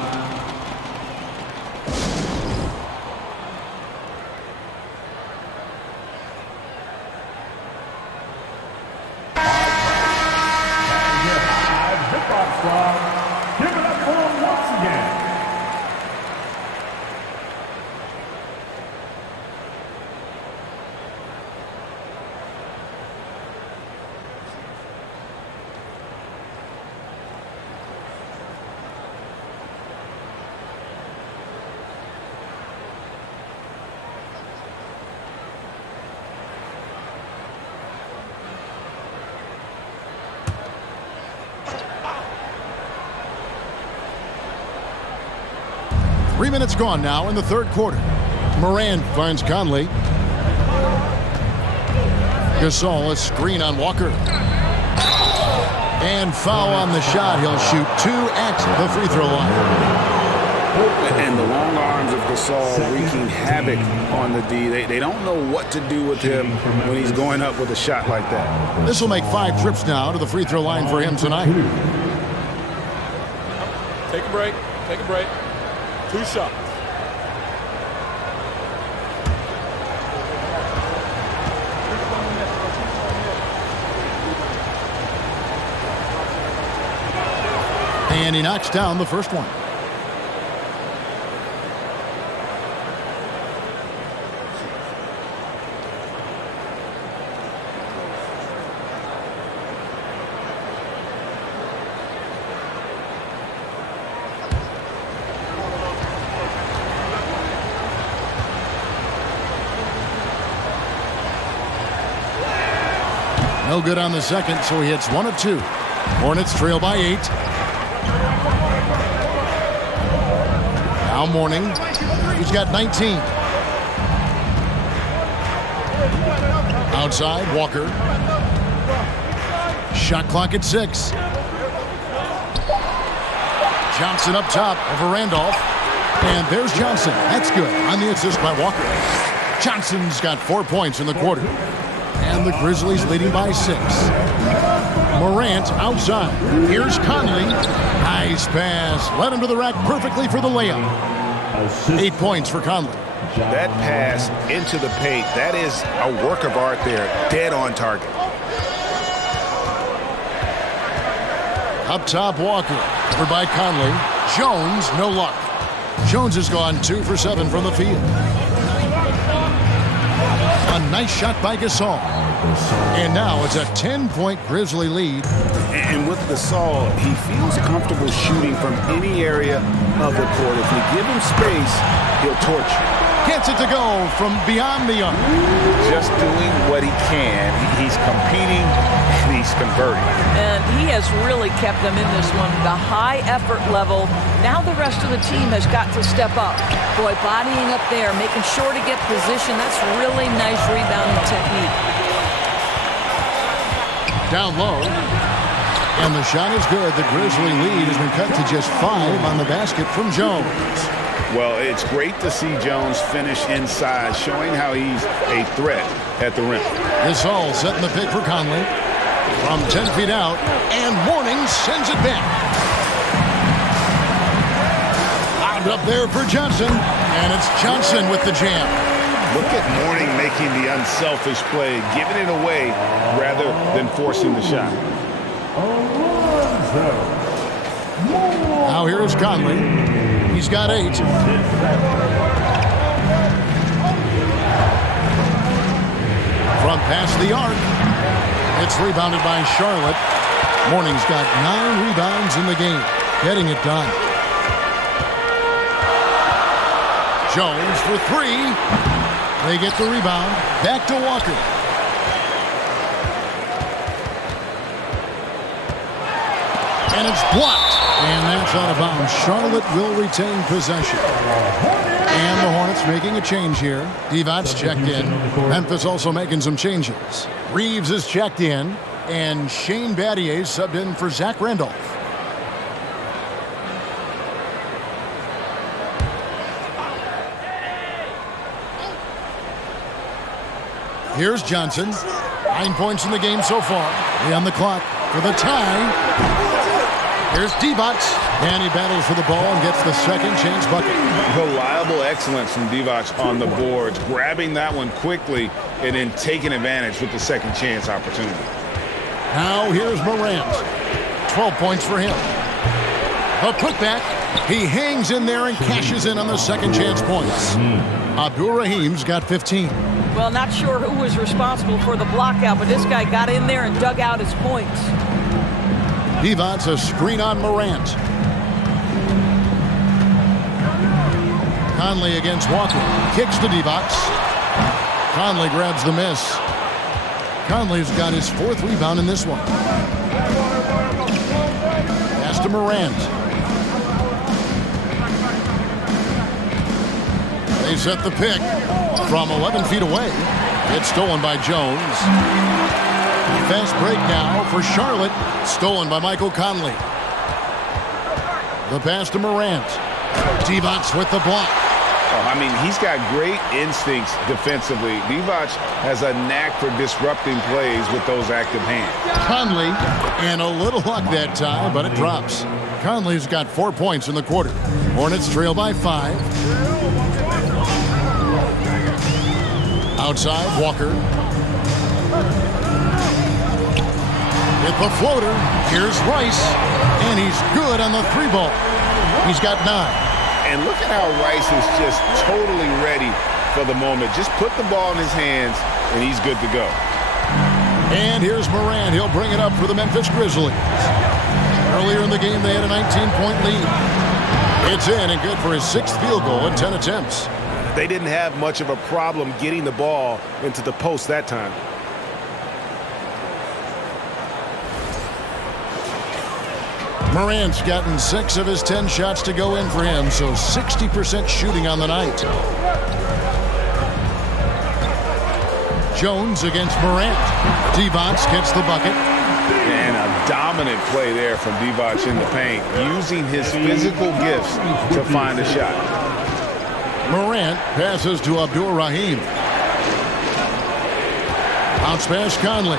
Give it up for him once again. Three minutes gone now in the third quarter. Morant finds Conley. Gasol, a screen on Walker. And foul on the shot. He'll shoot 2 at the free throw line. And the long arms of Gasol wreaking havoc on the D. They don't know what to do with him when he's going up with a shot like that. This will make 5 trips now to the free throw line for him tonight. Take a break. Take a break. 2 shots. And he knocks down the first one. No good on the second, so he hits 1 of 2. Hornets trail by 8. Now Mourning. He's got 19. Outside, Walker. Shot clock at 6. Johnson up top over Randolph. And there's Johnson. That's good on the assist by Walker. Johnson's got 4 points in the quarter. And the Grizzlies leading by 6. Morant outside. Here's Conley. Nice pass. Led him to the rack perfectly for the layup. 8 points for Conley. That pass into the paint, that is a work of art there. Dead on target. Up top, Walker. Over by Conley. Jones, no luck. Jones has gone 2 for 7 from the field. A nice shot by Gasol. And now it's a 10-point Grizzly lead. And with Gasol, he feels comfortable shooting from any area of the court. If you give him space, he'll torch you. Gets it to go from beyond the arc. Just doing what he can. He's competing and he's converting. And he has really kept them in this one. The high effort level. Now the rest of the team has got to step up. Boy, bodying up there, making sure to get position. That's really nice rebounding technique. Down low. And the shot is good. The Grizzly lead has been cut to just 5 on the basket from Jones. Well, it's great to see Jones finish inside, showing how he's a threat at the rim. Gasol setting the pick for Conley. From 10 feet out, and Mourning sends it back. Lobbed up there for Johnson, and it's Johnson with the jam. Look at Mourning making the unselfish play, giving it away rather than forcing the shot. Now here is Conley. He's got 8. From past the arc. It's rebounded by Charlotte. Mourning's got 9 rebounds in the game. Getting it done. Jones for 3. They get the rebound. Back to Walker. And it's blocked. And that's out of bounds. Charlotte will retain possession. And the Hornets making a change here. Divac checked in. Memphis also making some changes. Reeves is checked in. And Shane Battier subbed in for Zach Randolph. Here's Johnson. 9 points in the game so far. 3 on the clock for the tie. Here's Divac, and he battles for the ball and gets the second chance bucket. Reliable excellence from Divac on the boards, grabbing that one quickly and then taking advantage with the second chance opportunity. Now here's Morant. 12 points for him. A putback. He hangs in there and cashes in on the second chance points. Abdur-Rahim's got 15. Well, not sure who was responsible for the block out, but this guy got in there and dug out his points. Divac a screen on Morant. Conley against Walker. Kicks to Divac. Conley grabs the miss. Conley's got his 4th rebound in this one. Pass to Morant. They set the pick from 11 feet away. It's stolen by Jones. Fast break now for Charlotte. Stolen by Michael Conley. The pass to Morant. Divac with the block. Oh, I mean, he's got great instincts defensively. Divac has a knack for disrupting plays with those active hands. Conley, and a little luck that time, but it drops. Conley's got 4 points in the quarter. Hornets trail by 5. Outside, Walker. With the floater, here's Rice, and he's good on the 3-ball. He's got 9. And look at how Rice is just totally ready for the moment. Just put the ball in his hands, and he's good to go. And here's Morant. He'll bring it up for the Memphis Grizzlies. Earlier in the game, they had a 19-point lead. It's in and good for his 6th field goal in 10 attempts. They didn't have much of a problem getting the ball into the post that time. Morant's gotten 6 of his 10 shots to go in for him, so 60% shooting on the night. Jones against Morant. Divac gets the bucket. And a dominant play there from Divac in the paint, using his physical gifts to find a shot. Morant passes to Abdur-Rahim. Bounce pass Conley.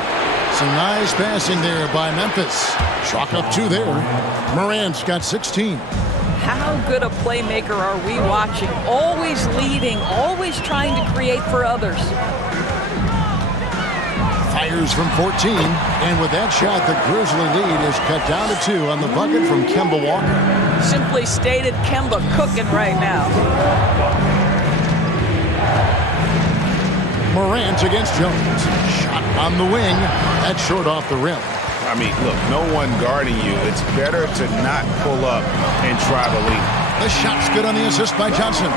Some nice passing there by Memphis. Chalk up 2 there. Morant's got 16. How good a playmaker are we watching? Always leading, always trying to create for others. Fires from 14. And with that shot, the Grizzly lead is cut down to 2 on the bucket from Kemba Walker. Simply stated, Kemba cooking right now. Morant against Jones. Shot On the wing, that's short off the rim. I mean, look, no one guarding you. It's better to not pull up and try to lead. The shot's good on the assist by Johnson.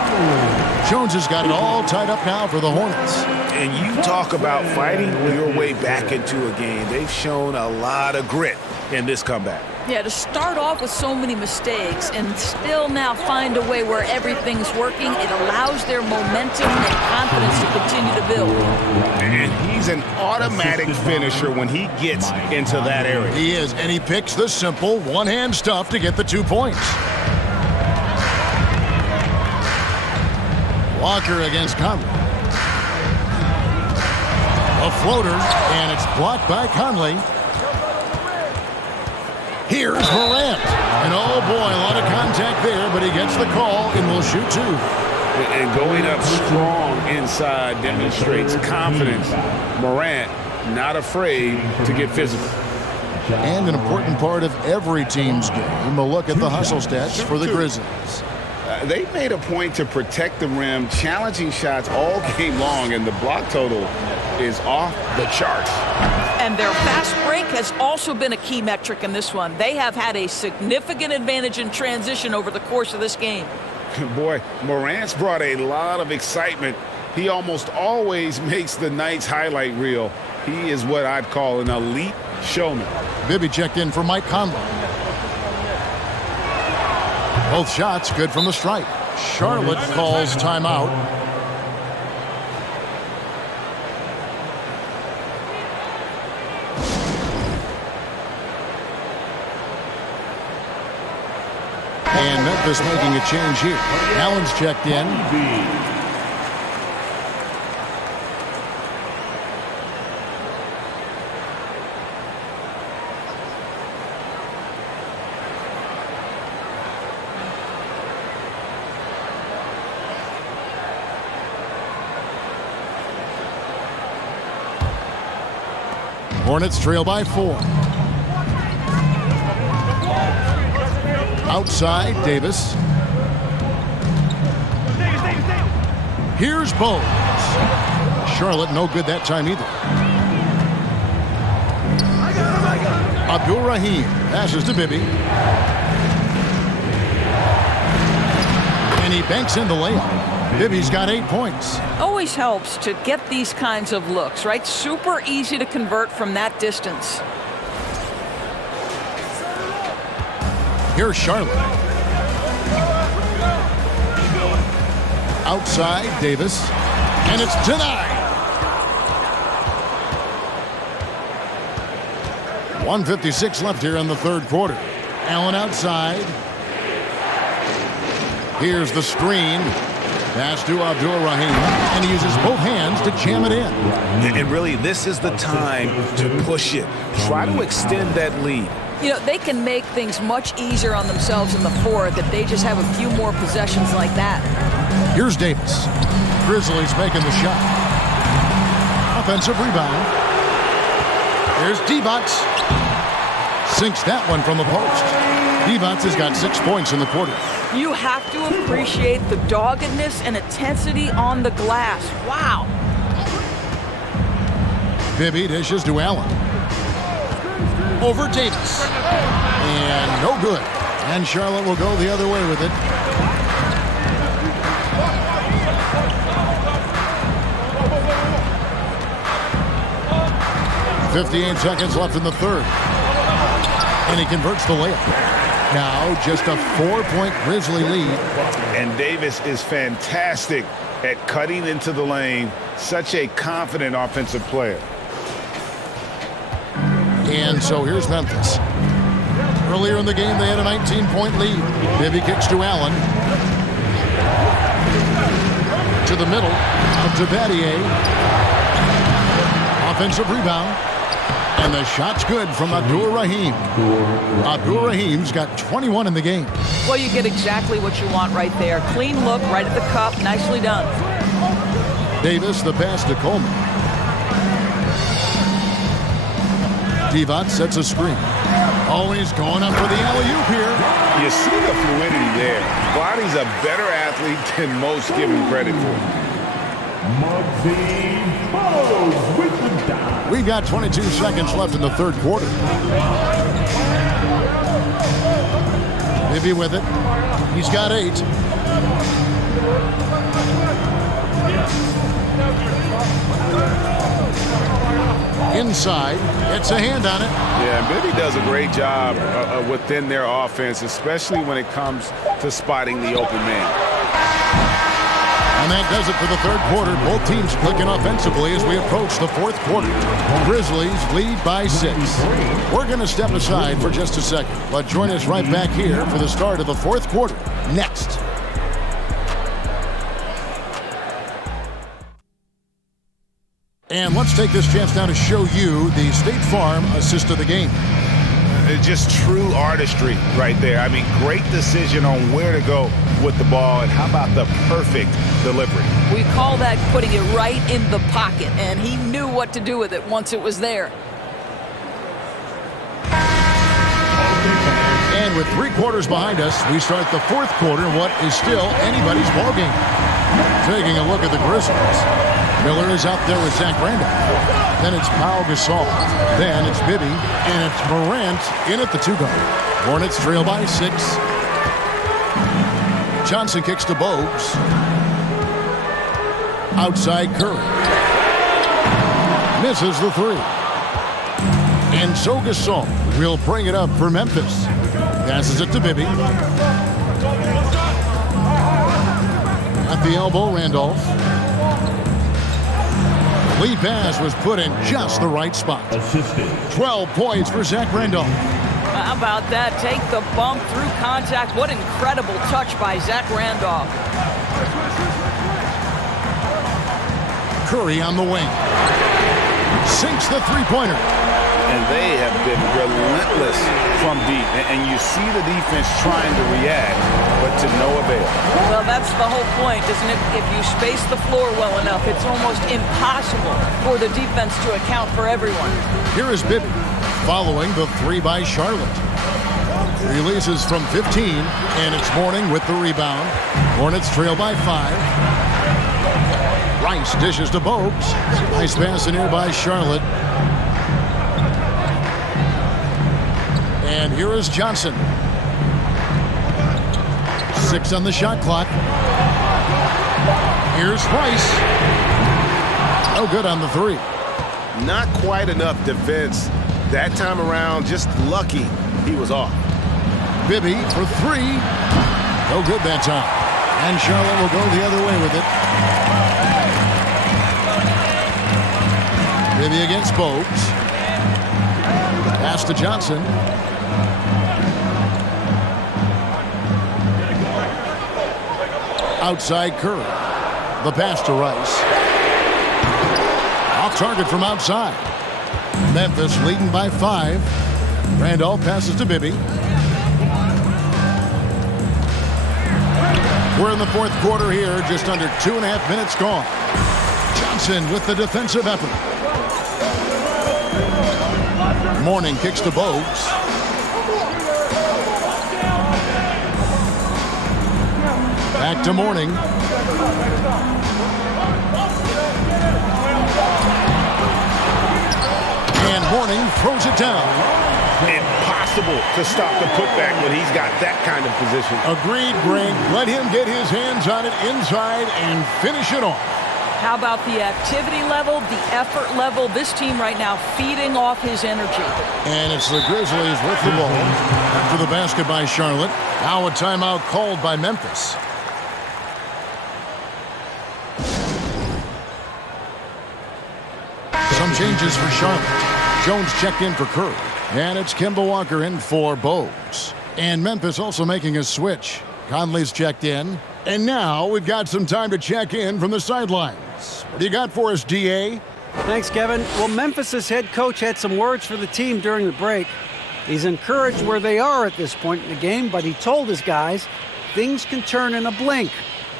Jones has got it all tied up now for the Hornets. And you talk about fighting your way back into a game. They've shown a lot of grit in this comeback. Yeah, to start off with so many mistakes and still now find a way where everything's working, it allows their momentum and confidence to continue to build. And he's an automatic finisher when he gets into that area. He is, and he picks the simple one-hand stuff to get the 2 points. Walker against Conley. A floater, and it's blocked by Conley. Here's Morant. And oh boy, a lot of contact there, but he gets the call and will shoot 2. And going up strong inside demonstrates confidence. Morant not afraid to get physical. And an important part of every team's game, a look at the hustle stats for the Grizzlies. They made a point to protect the rim, challenging shots all game long, and the block total is off the charts. And their fast break has also been a key metric in this one. They have had a significant advantage in transition over the course of this game. Boy, Morant's brought a lot of excitement. He almost always makes the night's highlight reel. He is what I'd call an elite showman. Bibby checked in for Mike Conley. Both shots good from the stripe. Charlotte calls timeout. And Memphis making a change here. Allen's checked in. Hornets trail by 4. Outside, Davis. Here's Bowles. Charlotte no good that time either. Abdul-Rahim passes to Bibby. And he banks in the layup. Bibby's got 8 points. Always helps to get these kinds of looks, right? Super easy to convert from that distance. Here's Charlotte. Outside, Davis. And it's denied. 1:56 left here in the third quarter. Allen outside. Here's the screen. Pass to Abdul-Rahim. And he uses both hands to jam it in. And really, this is the time to push it. Try to extend that lead. You know, they can make things much easier on themselves in the fourth if they just have a few more possessions like that. Here's Davis. Grizzlies making the shot. Offensive rebound. Here's D-Bots. Sinks that one from the post. D-Bots has got 6 points in the quarter. You have to appreciate the doggedness and intensity on the glass. Wow. Bibby dishes to Allen. Over Davis. And no good. And Charlotte will go the other way with it. .58 seconds left in the third. And he converts the layup. Now just a 4-point Grizzly lead. And Davis is fantastic at cutting into the lane. Such a confident offensive player. And so here's Memphis. Earlier in the game, they had a 19-point lead. Bibby kicks to Allen. To the middle. Out to Battier. Offensive rebound. And the shot's good from Abdul-Rahim. Abdul-Rahim's got 21 in the game. Well, you get exactly what you want right there. Clean look, right at the cup. Nicely done. Davis, the pass to Coleman. Divac sets a screen. Always going up for the alley-oop here. You see the fluidity there. Body's a better athlete than most give him credit for. Muggsy follows with the dive. We've got 22 seconds left in the third quarter. Bibby with it. He's got 8. Inside, gets a hand on it. Yeah, and Bibby does a great job within their offense, especially when it comes to spotting the open man. And that does it for the third quarter. Both teams clicking offensively as we approach the fourth quarter. Grizzlies lead by 6. We're going to step aside for just a second, but join us right back here for the start of the fourth quarter next. And let's take this chance now to show you the State Farm assist of the game. It's just true artistry right there. I mean, great decision on where to go with the ball, and how about the perfect delivery? We call that putting it right in the pocket, and he knew what to do with it once it was there. And with 3 quarters behind us, we start the fourth quarter in what is still anybody's ballgame. Taking a look at the Grizzlies. Miller is out there with Zach Randolph. Then it's Pau Gasol. Then it's Bibby. And it's Morant in at the 2-guard. Hornets trail by 6. Johnson kicks to Bogues. Outside Curry. Misses the 3. And so Gasol will bring it up for Memphis. Passes it to Bibby. At the elbow, Randolph. Lead pass was put in just the right spot. 12 points for Zach Randolph. How about that? Take the bump through contact. What incredible touch by Zach Randolph. Curry on the wing. Sinks the three-pointer. And they have been relentless from deep. And you see the defense trying to react, but to no avail. Well, that's the whole point, isn't it? If you space the floor well enough, it's almost impossible for the defense to account for everyone. Here is Bibby following the 3 by Charlotte. Releases from 15, and it's Mourning with the rebound. Hornets trail by 5. Rice dishes to Bogues. Nice pass in here by Charlotte. And here is Johnson. 6 on the shot clock. Here's Rice. No good on the 3. Not quite enough defense that time around. Just lucky he was off. Bibby for 3. No good that time. And Charlotte will go the other way with it. Bibby against Bogues. Pass to Johnson. Outside Curry. The pass to Rice. Off target from outside. Memphis leading by 5. Randolph passes to Bibby. We're in the fourth quarter here, just under 2.5 minutes gone. Johnson with the defensive effort. Mourning kicks to Bogues. Back to Mourning. And Mourning throws it down. Impossible to stop the putback when he's got that kind of position. Agreed, Greg. Let him get his hands on it inside and finish it off. How about the activity level, the effort level? This team right now feeding off his energy. And it's the Grizzlies with the ball. After the basket by Charlotte. Now a timeout called by Memphis. Some changes for Charlotte. Jones checked in for Curry. And it's Kemba Walker in for Bogues. And Memphis also making a switch. Conley's checked in. And now we've got some time to check in from the sidelines. What do you got for us, DA? Thanks, Kevin. Well, Memphis's head coach had some words for the team during the break. He's encouraged where they are at this point in the game, but he told his guys things can turn in a blink.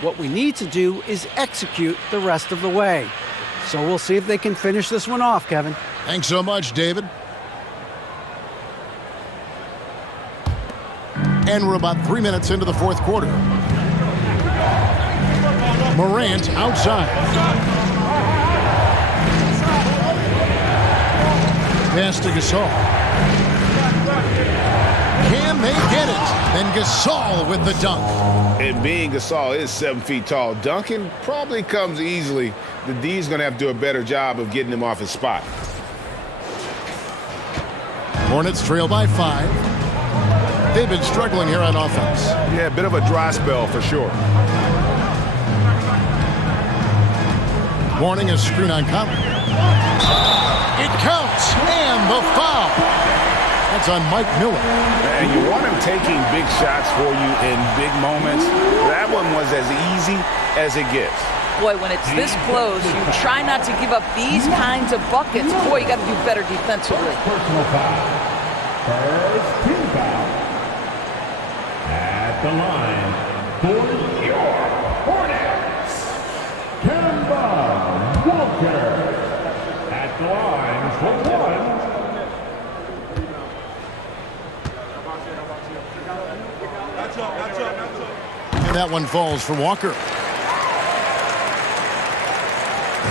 What we need to do is execute the rest of the way. So we'll see if they can finish this one off, Kevin. Thanks so much, David. And we're about 3 minutes into the fourth quarter. Morant outside. pass to Gasol. Can they get it? Then Gasol with the dunk. And being Gasol is 7 feet tall, dunking probably comes easily. The D's going to have to do a better job of getting him off his spot. Hornets trail by 5. They've been struggling here on offense. Yeah, a bit of a dry spell for sure. Warning, a screen on Conley. It counts, and the foul. That's on Mike Miller. And you want him taking big shots for you in big moments. That one was as easy as it gets. Boy, when it's this close, you try not to give up these kinds of buckets. Boy, you got to do better defensively. Personal foul. First team foul. At the line for your Hornets, Kemba Walker. At the line for 1. And that one falls for Walker.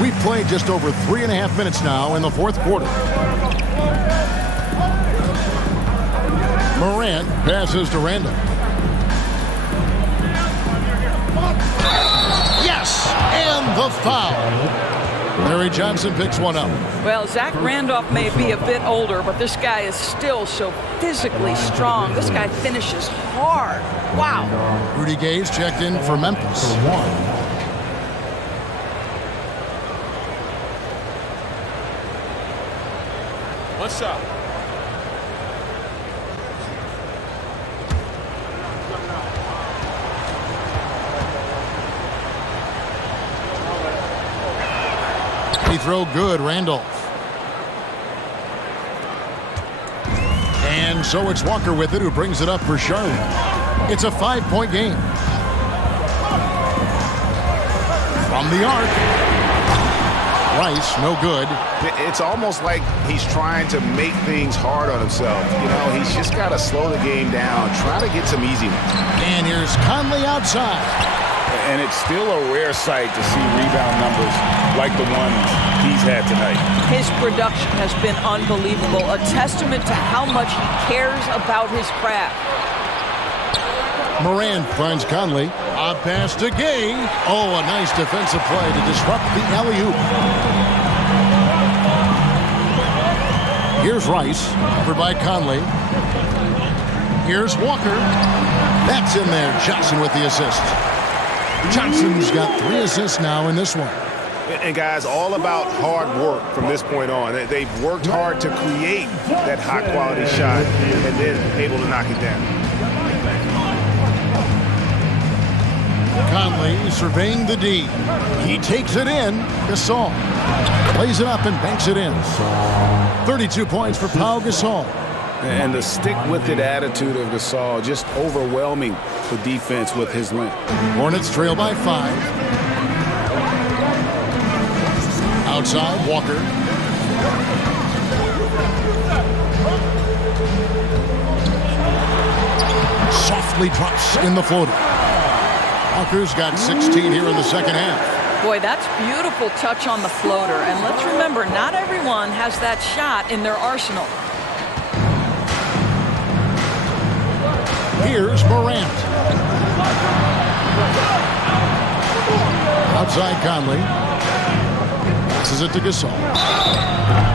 We've played just over 3.5 minutes now in the fourth quarter. Morant passes to Randall. Yes, and the foul. Larry Johnson picks one up. Well, Zach Randolph may be a bit older, but this guy is still so physically strong. This guy finishes hard. Wow. Rudy Gay's checked in for Memphis. For 1. One shot. He throw good, Randolph. And so it's Walker with it, who brings it up for Charlotte. It's a 5-point game. From the arc. Rice, no good. It's almost like he's trying to make things hard on himself. You know, he's just got to slow the game down, try to get some easy ones. And here's Conley outside. And it's still a rare sight to see rebound numbers like the ones he's had tonight. His production has been unbelievable, a testament to how much he cares about his craft. Morant finds Conley. A pass to Gay. Oh, a nice defensive play to disrupt the alley-oop. Here's Rice, covered by Conley. Here's Walker. That's in there. Johnson with the assist. Johnson's got 3 assists now in this one. And guys, all about hard work from this point on. They've worked hard to create that high-quality shot and then able to knock it down. Conley surveying the D. He takes it in. Gasol plays it up and banks it in. 32 points for Pau Gasol. And the stick-with-it attitude of Gasol, just overwhelming the defense with his length. Hornets trail by 5. Outside, Walker. Softly drops in the floater. Walker's got 16 here in the second half. Boy, that's beautiful touch on the floater. And let's remember, not everyone has that shot in their arsenal. Here's Morant. Outside Conley. Passes it to Gasol.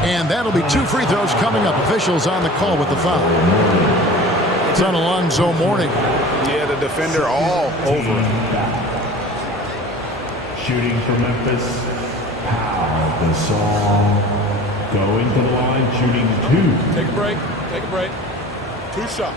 And that'll be 2 free throws coming up. Officials on the call with the foul. It's on Alonzo Mourning. Yeah, the defender all over him. Shooting for Memphis, Pau Gasol. Going to the line, shooting 2. Take a break. Take a break. 2 shots.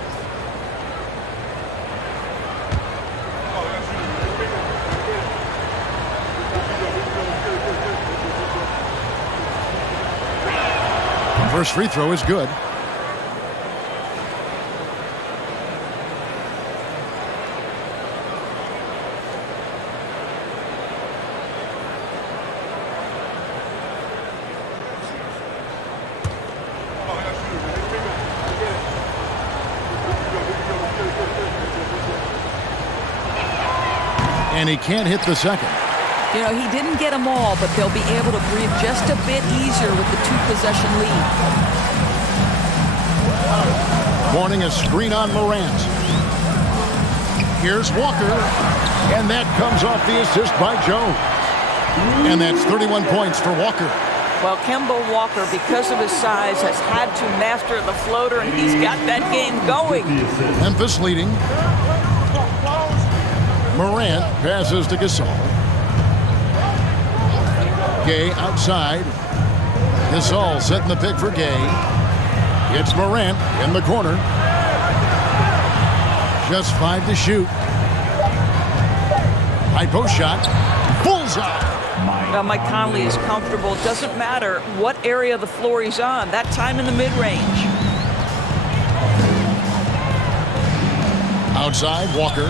First free throw is good. And he can't hit the second. You know, he didn't get them all, but they'll be able to breathe just a bit easier with the 2-possession lead. Morning a screen on Morant. Here's Walker. And that comes off the assist by Jones. And that's 31 points for Walker. Well, Kemba Walker, because of his size, has had to master the floater, and he's got that game going. Memphis leading. Morant passes to Gasol. Gay outside. Gasol setting the pick for Gay. It's Morant in the corner. Just 5 to shoot. High post shot. Bullseye. Mike Conley is comfortable. Doesn't matter what area of the floor he's on. That time in the mid-range. Outside, Walker.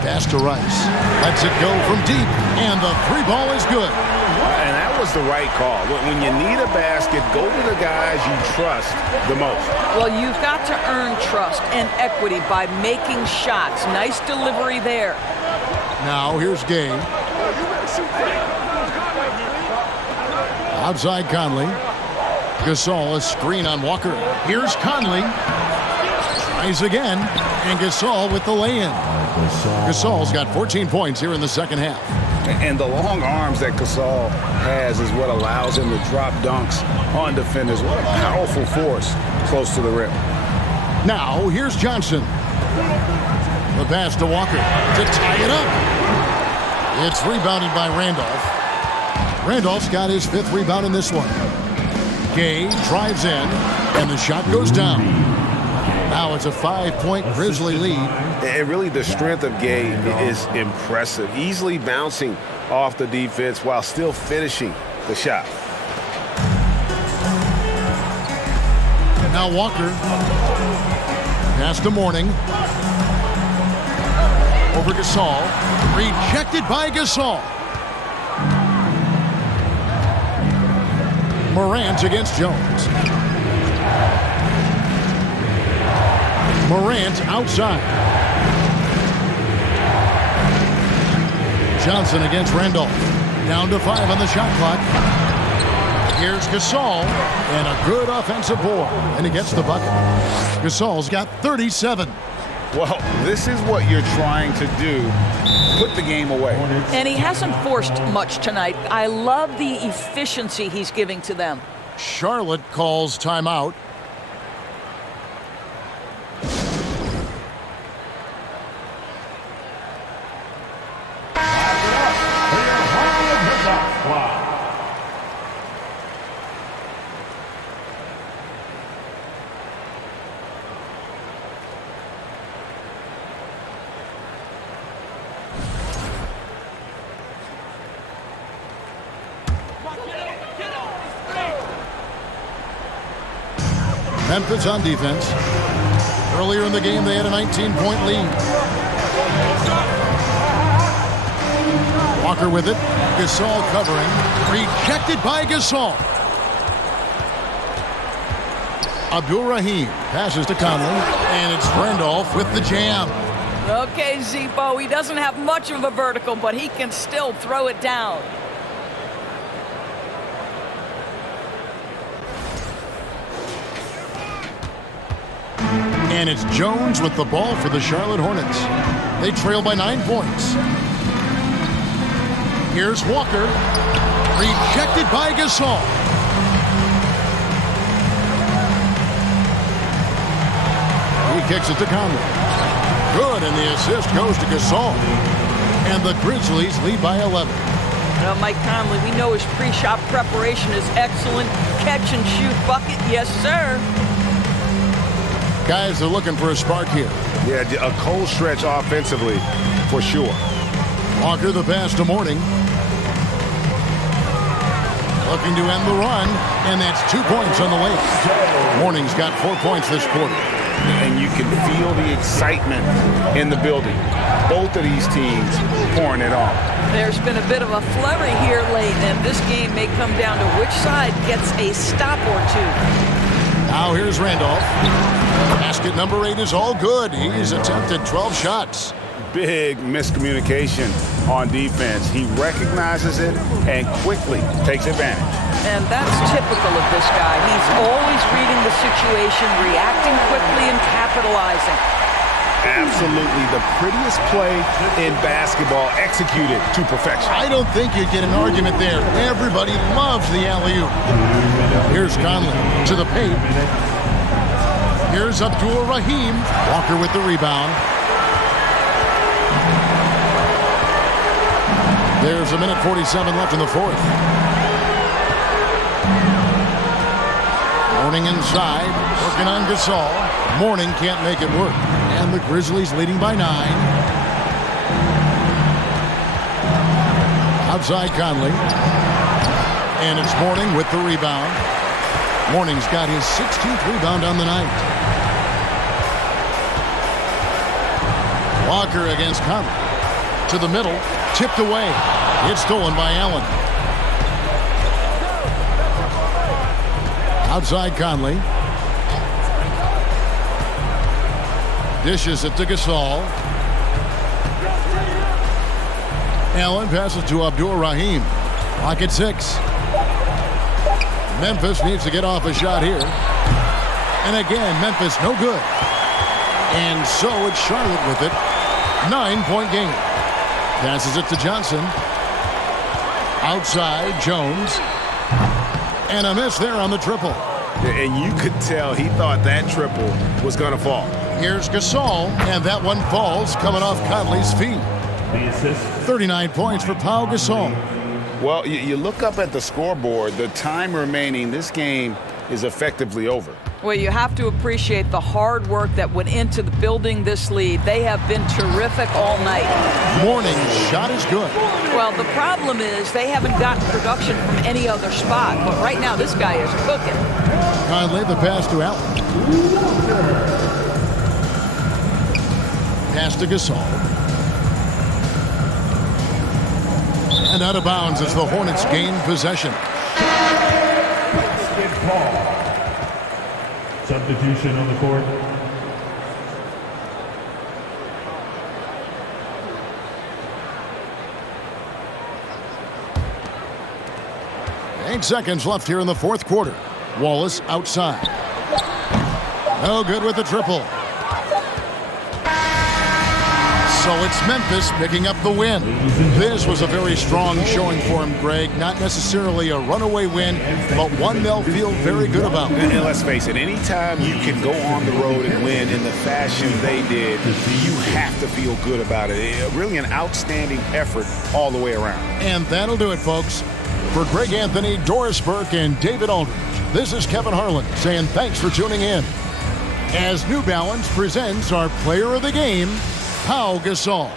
Pass to Rice. Lets it go from deep. And the three ball is good. And that was the right call. When you need a basket, go to the guys you trust the most. Well, you've got to earn trust and equity by making shots. Nice delivery there. Now here's Gay. Outside Conley. Gasol, a screen on Walker. Here's Conley. Tries again. And Gasol with the lay-in. Gasol's got 14 points here in the second half. And the long arms that Gasol has is what allows him to drop dunks on defenders. What a powerful force close to the rim. Now, here's Johnson. The pass to Walker to tie it up. It's rebounded by Randolph. Randolph's got his 5th rebound in this one. Gay drives in, and the shot goes down. Now it's a 5-point Grizzly lead. And really the strength of Gay is impressive. Easily bouncing off the defense while still finishing the shot. Now Walker. Pass to Morning. Over Gasol. Rejected by Gasol. Morant against Jones. Morant outside. Johnson against Randolph. Down to 5 on the shot clock. Here's Gasol. And a good offensive board. And he gets the bucket. Gasol's got 37. Well, this is what you're trying to do. Put the game away. And he hasn't forced much tonight. I love the efficiency he's giving to them. Charlotte calls timeout. Memphis on defense. Earlier in the game, they had a 19-point lead. Walker with it. Gasol covering. Rejected by Gasol. Abdul-Rahim passes to Conley. And it's Randolph with the jam. Okay, Zippo, he doesn't have much of a vertical, but he can still throw it down. And it's Jones with the ball for the Charlotte Hornets. They trail by 9 points. Here's Walker. Rejected by Gasol. He kicks it to Conley. Good, and the assist goes to Gasol. And the Grizzlies lead by 11. Well, Mike Conley, we know his pre-shot preparation is excellent. Catch and shoot bucket, yes, sir. Guys are looking for a spark here. Yeah, a cold stretch offensively, for sure. Walker the pass to Morning. Looking to end the run, and that's 2 points on the way. Morning's got 4 points this quarter. And you can feel the excitement in the building. Both of these teams pouring it on. There's been a bit of a flurry here late, and this game may come down to which side gets a stop or two. Now here's Randolph. Basket number 8 is all good. He's attempted 12 shots. big miscommunication on defense. He recognizes it and quickly takes advantage. And that's typical of this guy. He's always reading the situation, reacting quickly, and capitalizing. Absolutely the prettiest play in basketball, executed to perfection. I don't think you'd get an argument there. Everybody loves the alley-oop. Here's Conley to the paint. Here's Abdul-Rahim. Walker with the rebound. There's a minute 47 left in the fourth. Mourning inside, working on Gasol. Mourning can't make it work. And the Grizzlies leading by 9. Outside Conley. And it's Mourning with the rebound. Mourning's got his 16th rebound on the night. Walker against Conley. To the middle. Tipped away. It's stolen by Allen. Outside Conley. Dishes it to Gasol. Allen passes to Abdul-Rahim. Clock at 6. Memphis needs to get off a shot here. And again, Memphis no good. And so it's Charlotte with it. 9-point game. Passes it to Johnson. Outside, Jones. And a miss there on the triple. And you could tell he thought that triple was going to fall. Here's Gasol, and that one falls coming off Conley's feet. The assist. 39 points for Pau Gasol. Well, you look up at the scoreboard, the time remaining, this game is effectively over. Well, you have to appreciate the hard work that went into building this lead. They have been terrific all night. Mourning's shot is good. Well, the problem is they haven't gotten production from any other spot. But right now, this guy is cooking. Conley, the pass to Allen. Pass to Gasol. And out of bounds as the Hornets gain possession. Substitution on the court. Eight seconds left here in the fourth quarter. Wallace outside. No good with the triple. So it's Memphis picking up the win. This was a very strong showing for him, Greg. Not necessarily a runaway win, but one they'll feel very good about. And let's face it, anytime you can go on the road and win in the fashion they did, you have to feel good about it. Really an outstanding effort all the way around. And that'll do it, folks. For Greg Anthony, Doris Burke, and David Aldridge, this is Kevin Harlan saying thanks for tuning in. As New Balance presents our player of the game, Pau Gasol.